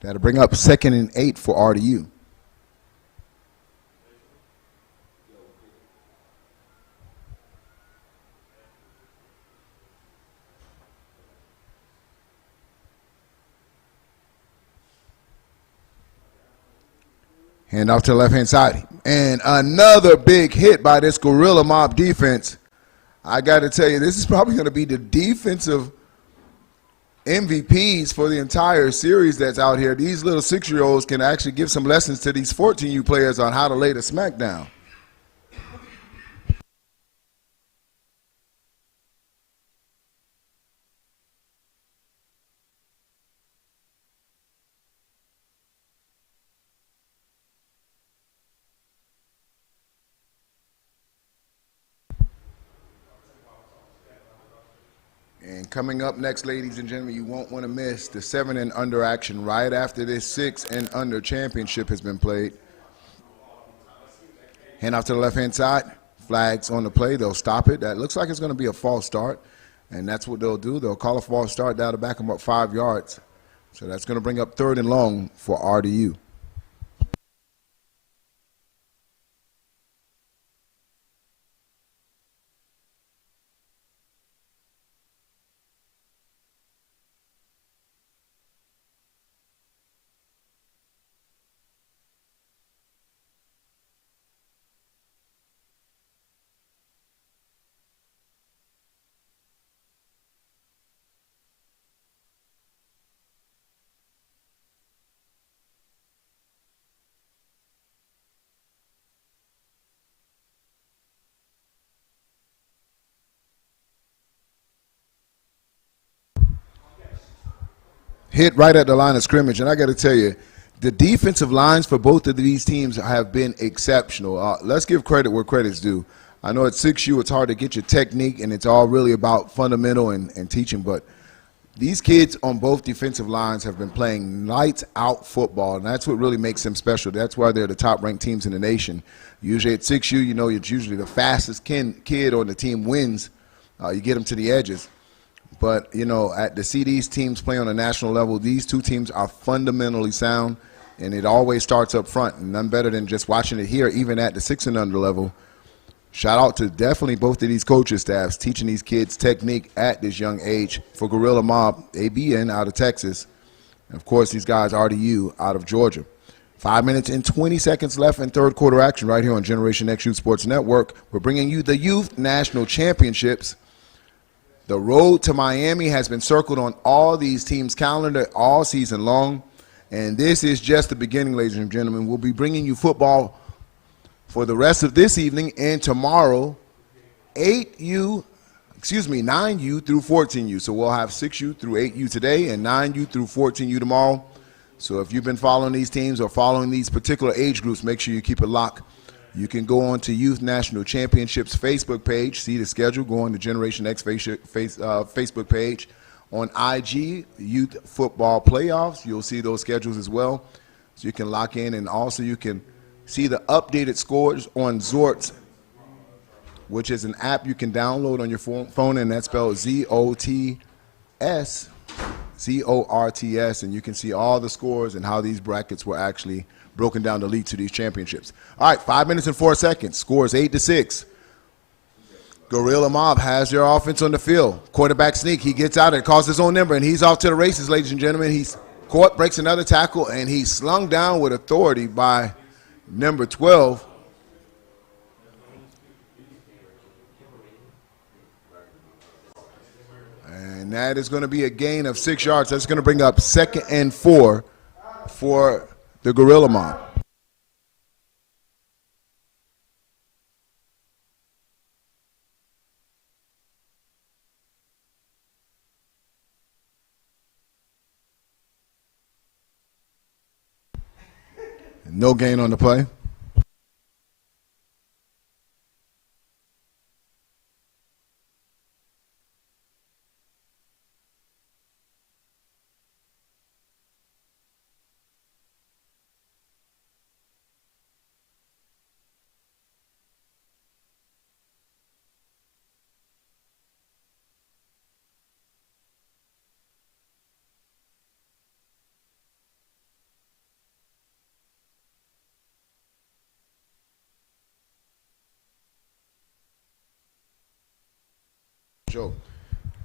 That'll bring up 2nd and 8 for RDU. Hand off to the left-hand side. And another big hit by this Gorilla Mob defense. I got to tell you, this is probably going to be the defensive MVPs for the entire series that's out here. These little 6-year-olds can actually give some lessons to these 14U players on how to lay the smackdown. Coming up next, ladies and gentlemen, you won't want to miss the 7 and under action right after this 6 and under championship has been played. Hand off to the left-hand side. Flags on the play. They'll stop it. That looks like it's going to be a false start, and that's what they'll do. They'll call a false start down to back them up 5 yards. So that's going to bring up 3rd and long for RDU. Hit right at the line of scrimmage, and I got to tell you, the defensive lines for both of these teams have been exceptional. Let's give credit where credit's due. I know at 6U it's hard to get your technique, and it's all really about fundamental and teaching, but these kids on both defensive lines have been playing lights-out football, and that's what really makes them special. That's why they're the top-ranked teams in the nation. Usually at 6U, you know, it's usually the fastest kid on the team wins. You get them to the edges. But, you know, to see these teams play on a national level, these two teams are fundamentally sound, and it always starts up front. And none better than just watching it here, even at the 6 and under level. Shout out to definitely both of these coaching staffs teaching these kids technique at this young age. For Gorilla Mob, ABN out of Texas. And, of course, these guys RDU out of Georgia. 5 minutes and 20 seconds left in third quarter action right here on Generation X Youth Sports Network. We're bringing you the Youth National Championships. The road to Miami has been circled on all these teams' calendar all season long, and this is just the beginning, ladies and gentlemen. We'll be bringing you football for the rest of this evening and tomorrow, 9U through 14U. So we'll have 6U through 8U today and 9U through 14U tomorrow. So if you've been following these teams or following these particular age groups, make sure you keep it locked. You can go on to Youth National Championships Facebook page, see the schedule, go on to Generation X Facebook page. On IG, Youth Football Playoffs, you'll see those schedules as well. So you can lock in, and also you can see the updated scores on Zorts, which is an app you can download on your phone, and that's spelled ZORTS, and you can see all the scores and how these brackets were actually broken down to lead to these championships. All right, 5 minutes and 4 seconds. Scores 8-6. Gorilla Mob has their offense on the field. Quarterback sneak. He gets out and calls his own number, and he's off to the races, ladies and gentlemen. He's caught, breaks another tackle, and he's slung down with authority by number 12. And that is going to be a gain of 6 yards. That's going to bring up 2nd and 4 for the Gorilla Mob. No gain on the play.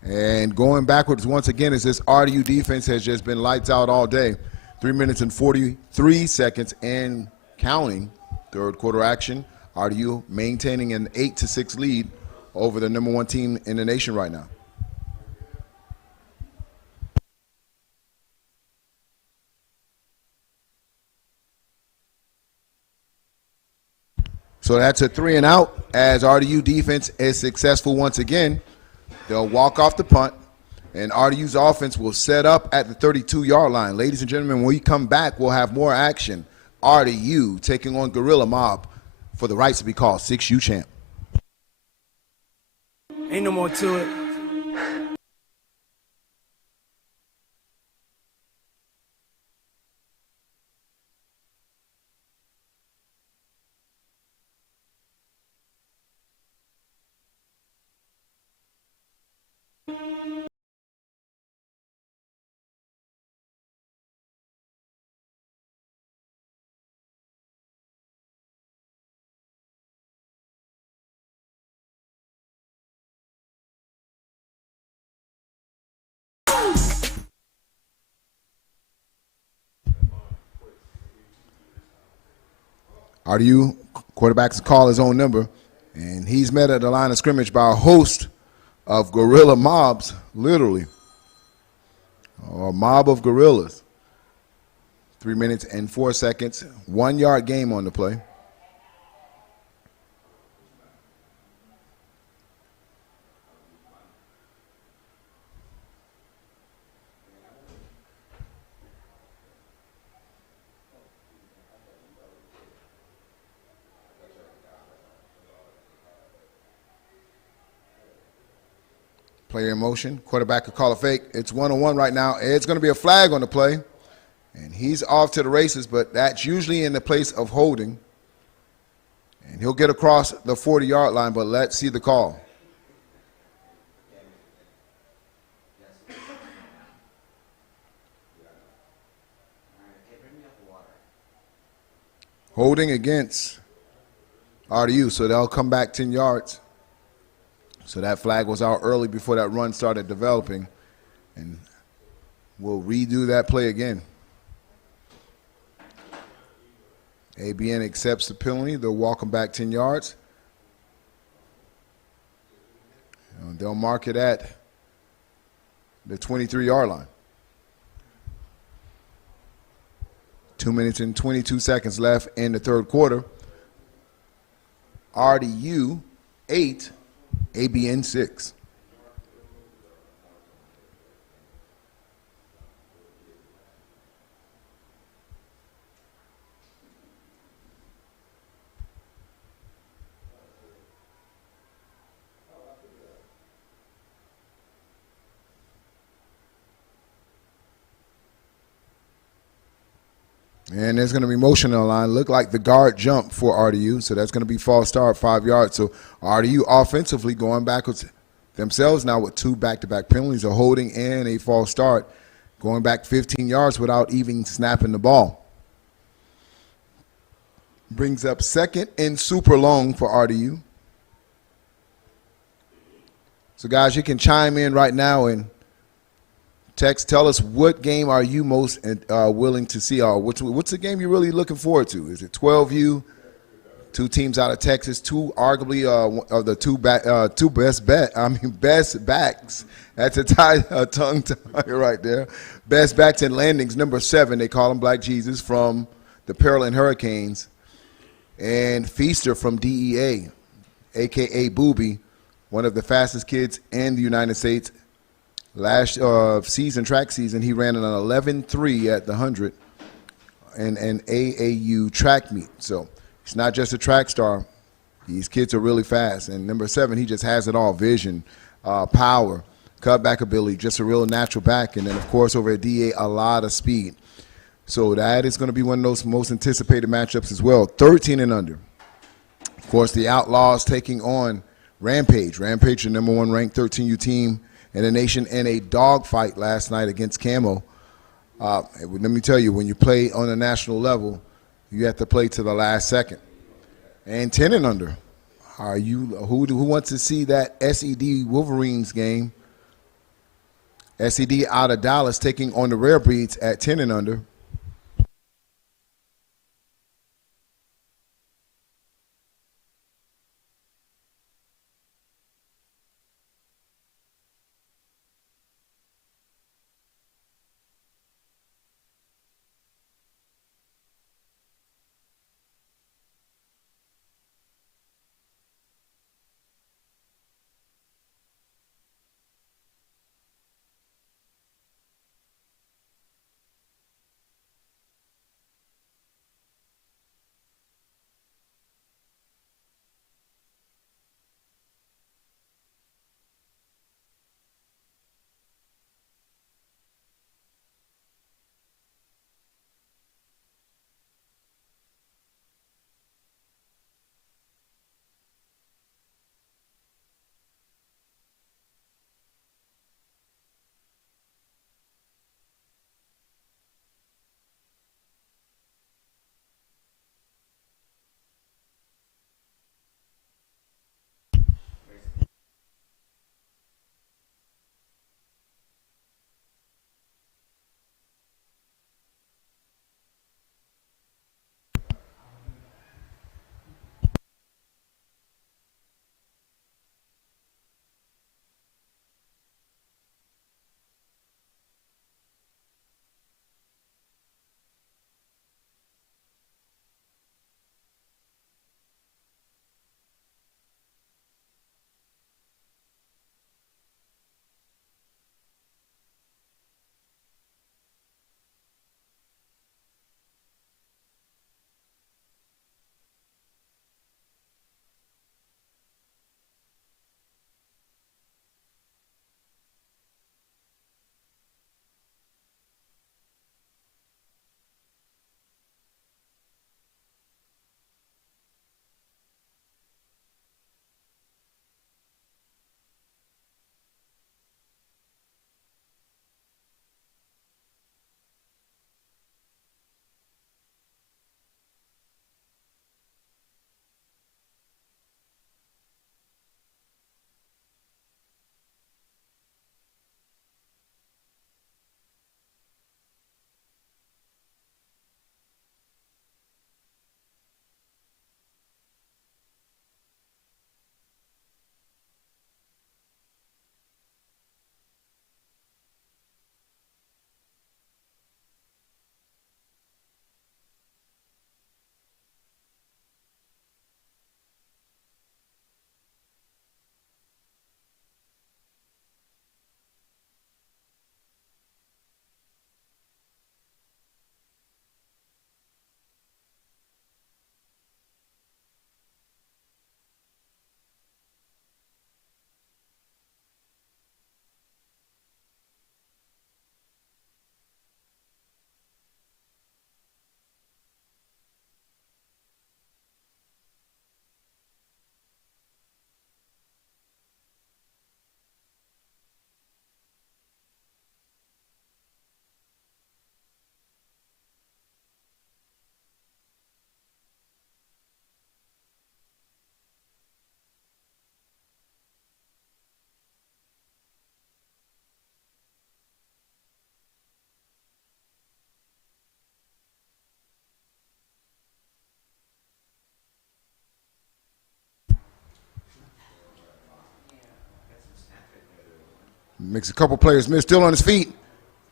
And going backwards once again as this RDU defense has just been lights out all day. 3 minutes and 43 seconds and counting. Third quarter action. RDU maintaining an 8-6 lead over the number 1 team in the nation right now. So that's a 3 and out as RDU defense is successful once again. They'll walk off the punt, and RDU's offense will set up at the 32-yard line. Ladies and gentlemen, when we come back, we'll have more action. RDU taking on Gorilla Mob for the rights to be called 6U champ. Ain't no more to it. RDU quarterback's call his own number, and he's met at the line of scrimmage by a host of gorilla mobs, literally, or a mob of gorillas. 3 minutes and 4 seconds, 1 yard game on the play. Player in motion. Quarterback could call a fake. It's 1-on-1 right now. It's going to be a flag on the play. And he's off to the races, but that's usually in the place of holding. And he'll get across the 40-yard line, but let's see the call. Holding against RDU, so they'll come back 10 yards. So that flag was out early before that run started developing. And we'll redo that play again. ABN accepts the penalty. They'll walk him back 10 yards. They'll mark it at the 23-yard line. 2 minutes and 22 seconds left in the third quarter. RDU 8, ABN 6. And there's going to be motion on the line. Look like the guard jump for RDU, so that's going to be false start, 5 yards. So RDU offensively going backwards themselves now with 2 back-to-back penalties, a holding and a false start, going back 15 yards without even snapping the ball. Brings up second and super long for RDU. So, guys, you can chime in right now and text, tell us what game are you most willing to see, or what's the game you're really looking forward to? Is it 12U, 2 teams out of Texas, arguably of the two best backs. That's a tongue tie right there. Best backs and landings, number 7, they call him Black Jesus from the Pearland Hurricanes, and Feaster from DEA, a.k.a. Booby, one of the fastest kids in the United States. Last track season, he ran an 11.3 at the 100 and an AAU track meet. So he's not just a track star. These kids are really fast. And number 7, he just has it all: vision, power, cutback ability, just a real natural back. And then, of course, over at DA, a lot of speed. So that is going to be one of those most anticipated matchups as well. 13 and under. Of course, the Outlaws taking on Rampage. Rampage, the number 1 ranked 13U team in the nation, in a dogfight last night against Camo. Let me tell you, when you play on a national level, you have to play to the last second. And 10 and under. Who wants to see that SED Wolverines game? SED out of Dallas taking on the Rare Breeds at 10 and under. Makes a couple players miss, still on his feet.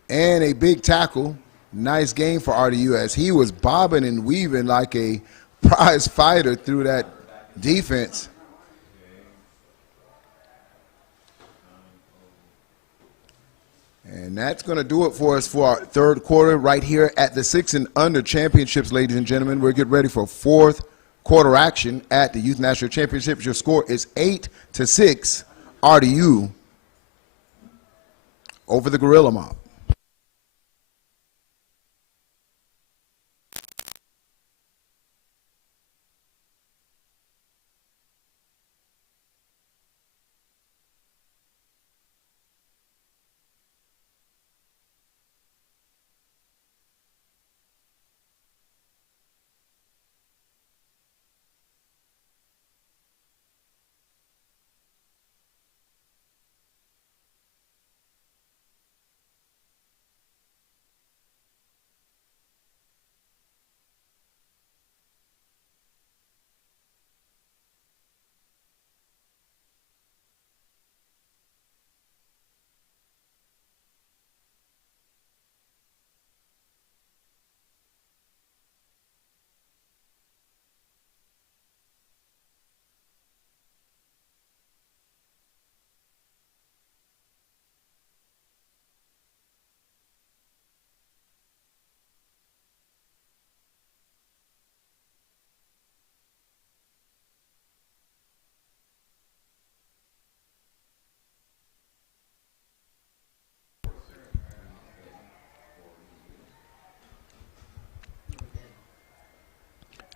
And a big tackle. Nice game for RDU as he was bobbing and weaving like a prize fighter through that defense. And that's going to do it for us for our third quarter right here at the 6 and Under Championships, ladies and gentlemen. We're getting ready for fourth quarter action at the Youth National Championships. Your score is 8-6, RDU over the Gorilla Mob.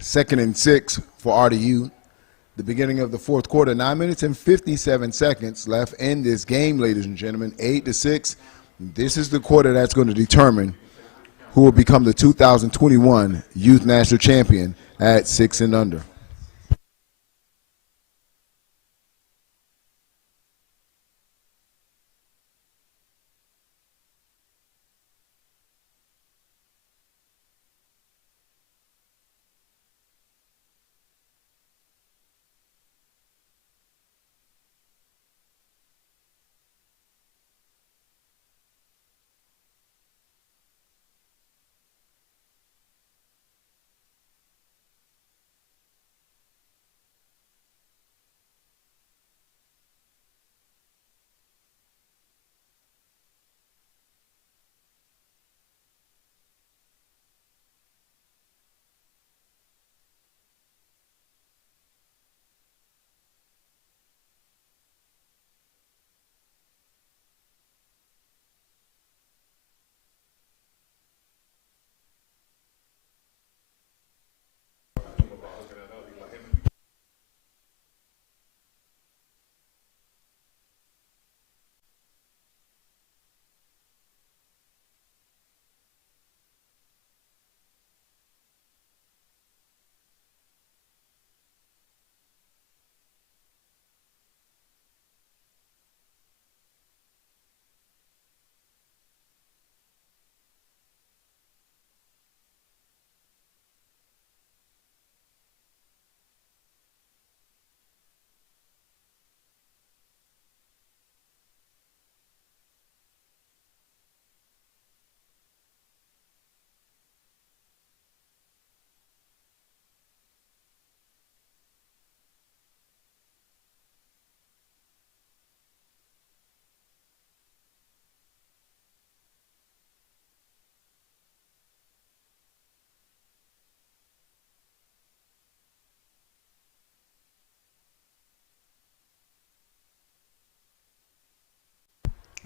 Second and 6 for RDU. The beginning of the fourth quarter, 9 minutes and 57 seconds left in this game, ladies and gentlemen. 8-6. This is the quarter that's going to determine who will become the 2021 Youth National Champion at 6 and Under.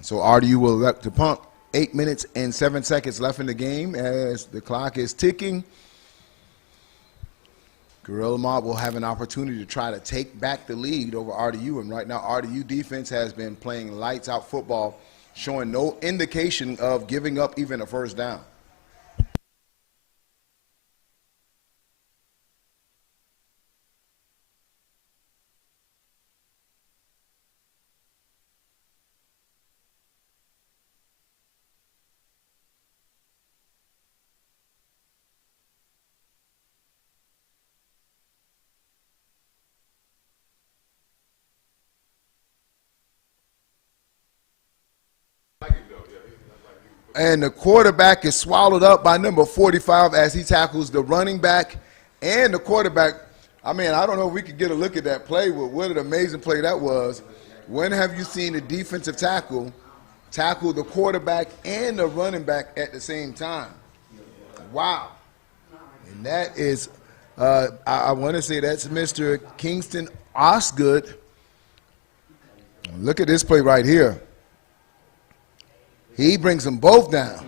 So RDU will elect to punt. 8 minutes and 7 seconds left in the game as the clock is ticking. Gorilla Mob will have an opportunity to try to take back the lead over RDU. And right now, RDU defense has been playing lights out football, showing no indication of giving up even a first down. And the quarterback is swallowed up by number 45 as he tackles the running back and the quarterback. I mean, I don't know if we could get a look at that play, but what an amazing play that was. When have you seen a defensive tackle the quarterback and the running back at the same time? Wow. And that is, I want to say that's Mr. Kingston Osgood. Look at this play right here. He brings them both down.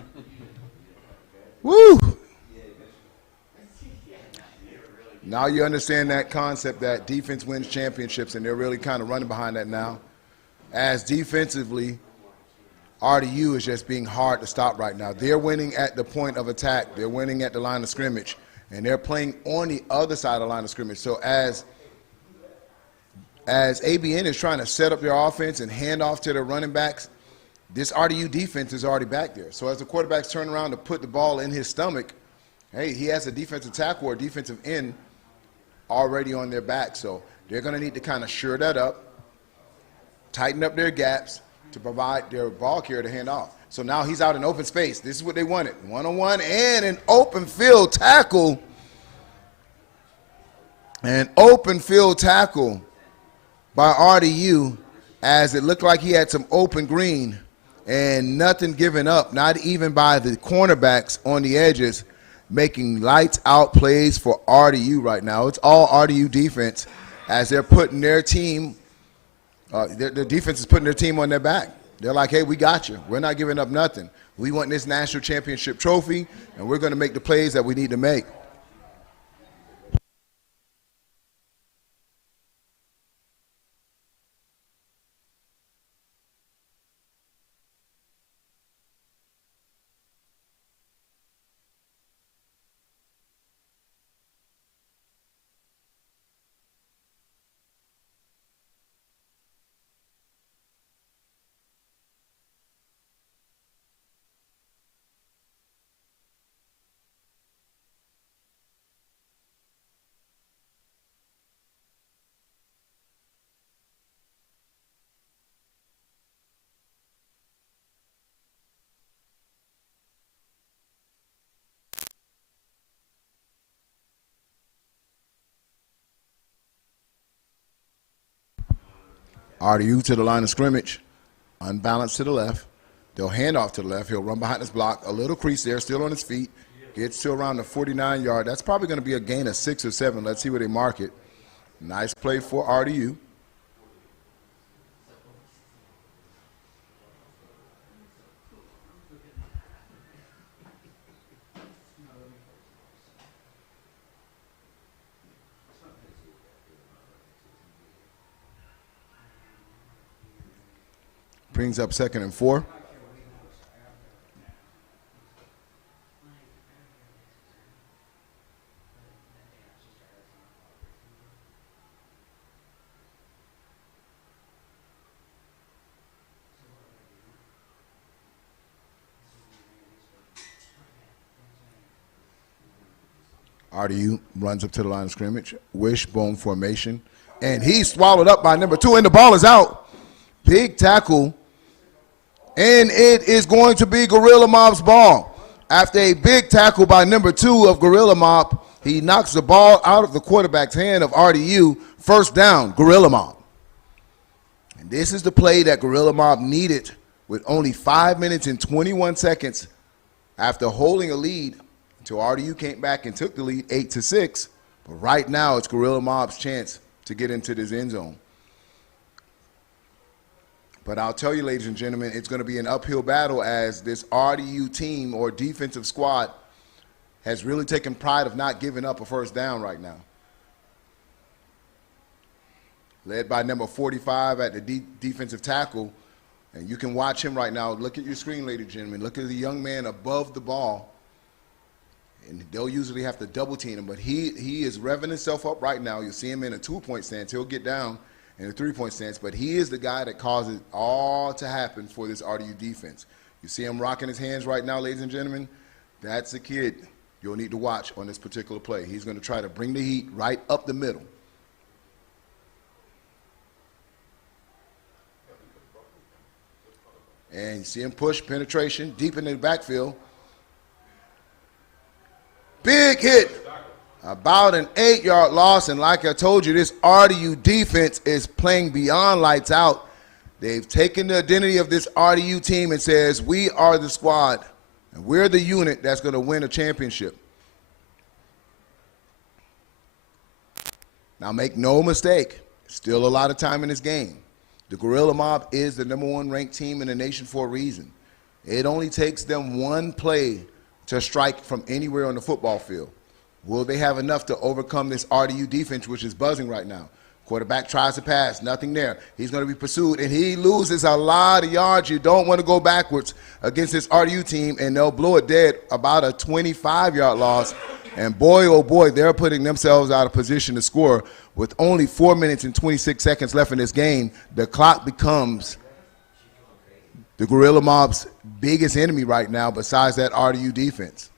Woo! Now you understand that concept that defense wins championships, and they're really kind of running behind that now. As defensively, RDU is just being hard to stop right now. They're winning at the point of attack. They're winning at the line of scrimmage, and they're playing on the other side of the line of scrimmage. So as ABN is trying to set up their offense and hand off to their running backs, this RDU defense is already back there. So as the quarterback's turn around to put the ball in his stomach, hey, he has a defensive tackle or a defensive end already on their back. So they're going to need to kind of shore that up, tighten up their gaps to provide their ball carrier to hand off. So now he's out in open space. This is what they wanted. One-on-one and an open field tackle. An open field tackle by RDU as it looked like he had some open green and nothing given up, not even by the cornerbacks on the edges, making lights out plays for RDU right now. It's all RDU defense as they're putting their team, the defense is putting their team on their back. They're like, hey, we got you. We're not giving up nothing. We want this national championship trophy, and we're going to make the plays that we need to make. RDU to the line of scrimmage, unbalanced to the left. They'll hand off to the left. He'll run behind his block. A little crease there, still on his feet. Gets to around the 49-yard. That's probably going to be a gain of 6 or 7. Let's see where they mark it. Nice play for RDU. Brings up 2nd and 4. RDU runs up to the line of scrimmage, wishbone formation, and he's swallowed up by number 2, and the ball is out. Big tackle. And it is going to be Gorilla Mob's ball. After a big tackle by number 2 of Gorilla Mob, he knocks the ball out of the quarterback's hand of RDU. First down, Gorilla Mob. And this is the play that Gorilla Mob needed with only 5 minutes and 21 seconds after holding a lead until RDU came back and took the lead 8-6. But right now, it's Gorilla Mob's chance to get into this end zone. But I'll tell you, ladies and gentlemen, it's going to be an uphill battle as this RDU team or defensive squad has really taken pride of not giving up a first down right now. Led by number 45 at the defensive tackle. And you can watch him right now. Look at your screen, ladies and gentlemen. Look at the young man above the ball. And they'll usually have to double team him. But he is revving himself up right now. You'll see him in a 2-point stance. He'll get down in a 3-point stance, but he is the guy that causes all to happen for this RDU defense. You see him rocking his hands right now, ladies and gentlemen? That's a kid you'll need to watch on this particular play. He's going to try to bring the heat right up the middle. And you see him push penetration deep in the backfield. Big hit. About an 8-yard loss, and like I told you, this RDU defense is playing beyond lights out. They've taken the identity of this RDU team and says, we are the squad, and we're the unit that's going to win a championship. Now make no mistake, still a lot of time in this game. The Gorilla Mob is the #1 ranked team in the nation for a reason. It only takes them one play to strike from anywhere on the football field. Will they have enough to overcome this RDU defense, which is buzzing right now? Quarterback tries to pass, nothing there. He's going to be pursued, and he loses a lot of yards. You don't want to go backwards against this RDU team, and they'll blow it dead, about a 25-yard loss. And boy, oh boy, they're putting themselves out of position to score. With only 4 minutes and 26 seconds left in this game, the clock becomes the Gorilla Mob's biggest enemy right now besides that RDU defense.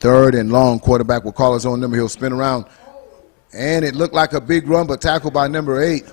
Third and long, quarterback will call his own number. He'll spin around. And it looked like a big run, but tackled by number 8.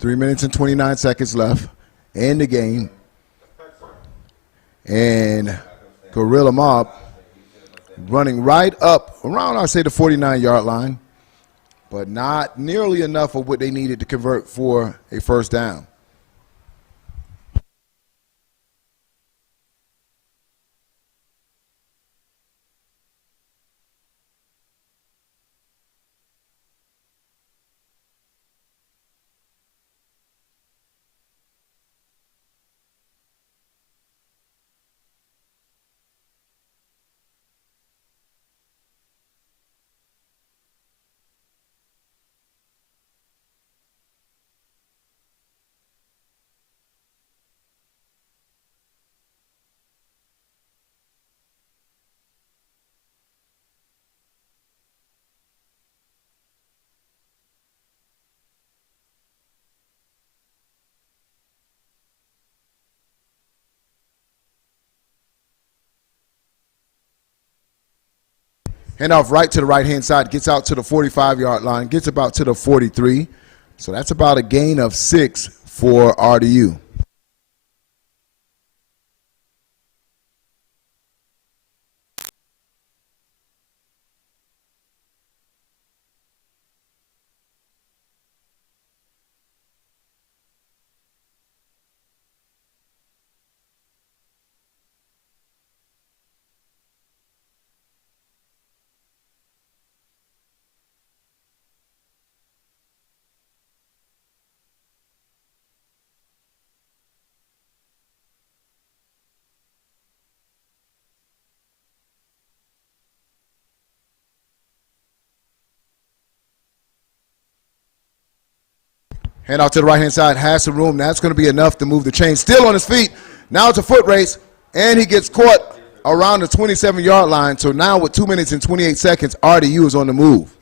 Three minutes and 29 seconds left in the game. And Gorilla Mob running right up around, I'd say, the 49-yard line, but not nearly enough of what they needed to convert for a first down. Handoff right to the right-hand side, gets out to the 45-yard line, gets about to the 43. So that's about a gain of 6 for RDU. Hand out to the right-hand side, has some room. That's going to be enough to move the chain. Still on his feet. Now it's a foot race, and he gets caught around the 27-yard line. So now with 2 minutes and 28 seconds, RDU is on the move.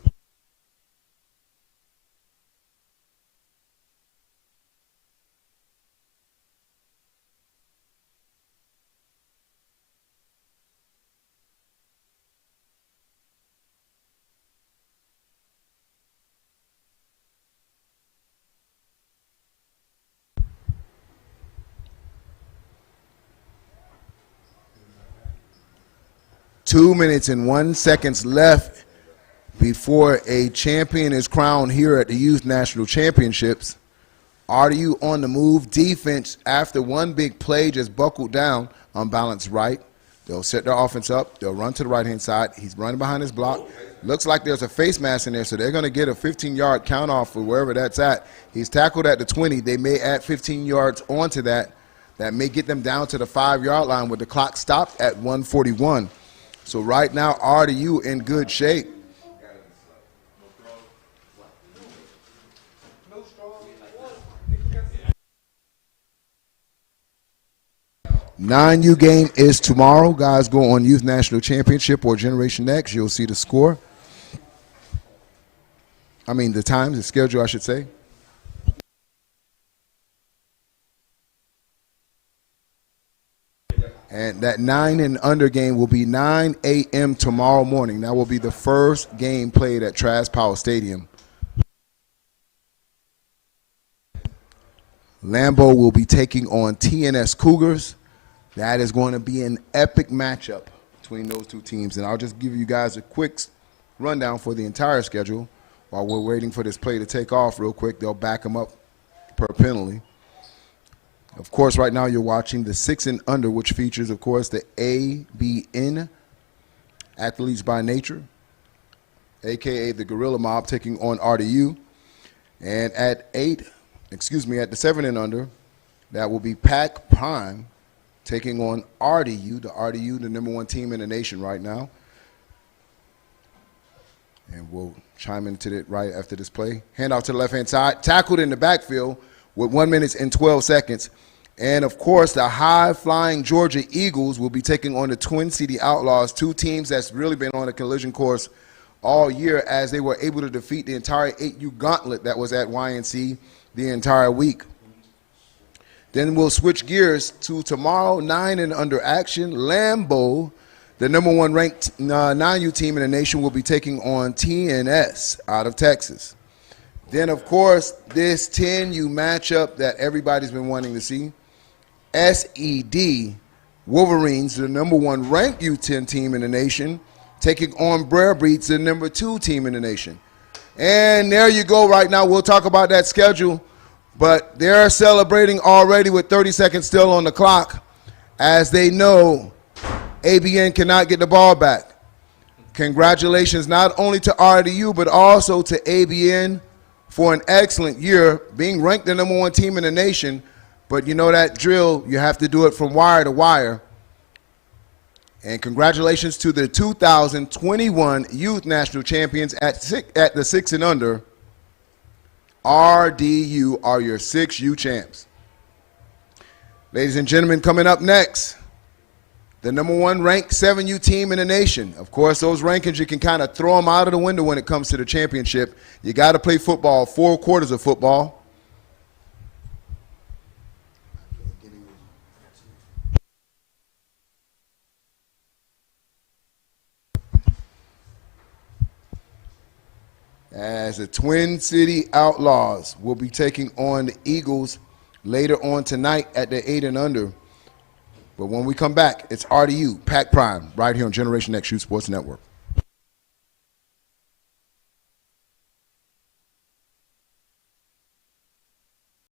Two minutes and 1 second left before a champion is crowned here at the Youth National Championships. RDU on the move. Defense, after one big play, just buckled down, unbalanced right. They'll set their offense up. They'll run to the right-hand side. He's running behind his block. Looks like there's a face mask in there, so they're going to get a 15-yard count off for wherever that's at. He's tackled at the 20. They may add 15 yards onto that. That may get them down to the 5-yard line with the clock stopped at 1:41. So right now, RDU in good shape. Nine U game is tomorrow. Guys, go on Youth National Championship or Generation X. You'll see the score. I mean, the times, the schedule, I should say. And that 9 and under game will be 9 a.m. tomorrow morning. That will be the first game played at Trask Power Stadium. Lambeau will be taking on TNS Cougars. That is going to be an epic matchup between those two teams. And I'll just give you guys a quick rundown for the entire schedule while we're waiting for this play to take off real quick. They'll back them up per penalty. Of course, right now you're watching the 6 and under, which features, of course, the ABN, Athletes by Nature, a.k.a. the Gorilla Mob, taking on RDU. And at the 7 and under, that will be Pac Prime taking on RDU, the number 1 team in the nation right now. And we'll chime into it right after this play. Hand off to the left-hand side, tackled in the backfield with 1 minute and 12 seconds. And, of course, the high-flying Georgia Eagles will be taking on the Twin City Outlaws, two teams that's really been on a collision course all year as they were able to defeat the entire 8U gauntlet that was at YNC the entire week. Then we'll switch gears to tomorrow, 9 and under action. Lambeau, the number 1 ranked 9U team in the nation, will be taking on TNS out of Texas. Then, of course, this 10U matchup that everybody's been wanting to see. SED Wolverines, the number 1 ranked U10 team in the nation, taking on Brer Breeds, the number 2 team in the nation. And there you go right now. We'll talk about that schedule. But they're celebrating already with 30 seconds still on the clock as they know ABN cannot get the ball back. Congratulations not only to RDU but also to ABN for an excellent year, being ranked the number 1 team in the nation. But you know that drill, you have to do it from wire to wire. And congratulations to the 2021 Youth National Champions at the 6 and under. RDU are your 6U champs. Ladies and gentlemen, coming up next, the number 1 ranked 7U team in the nation. Of course, those rankings, you can kind of throw them out of the window when it comes to the championship. You got to play football, 4 quarters of football. as the Twin City Outlaws will be taking on the Eagles later on tonight at the 8 and under. But when we come back, it's RDU, Pac Prime, right here on Generation X Shoot Sports Network.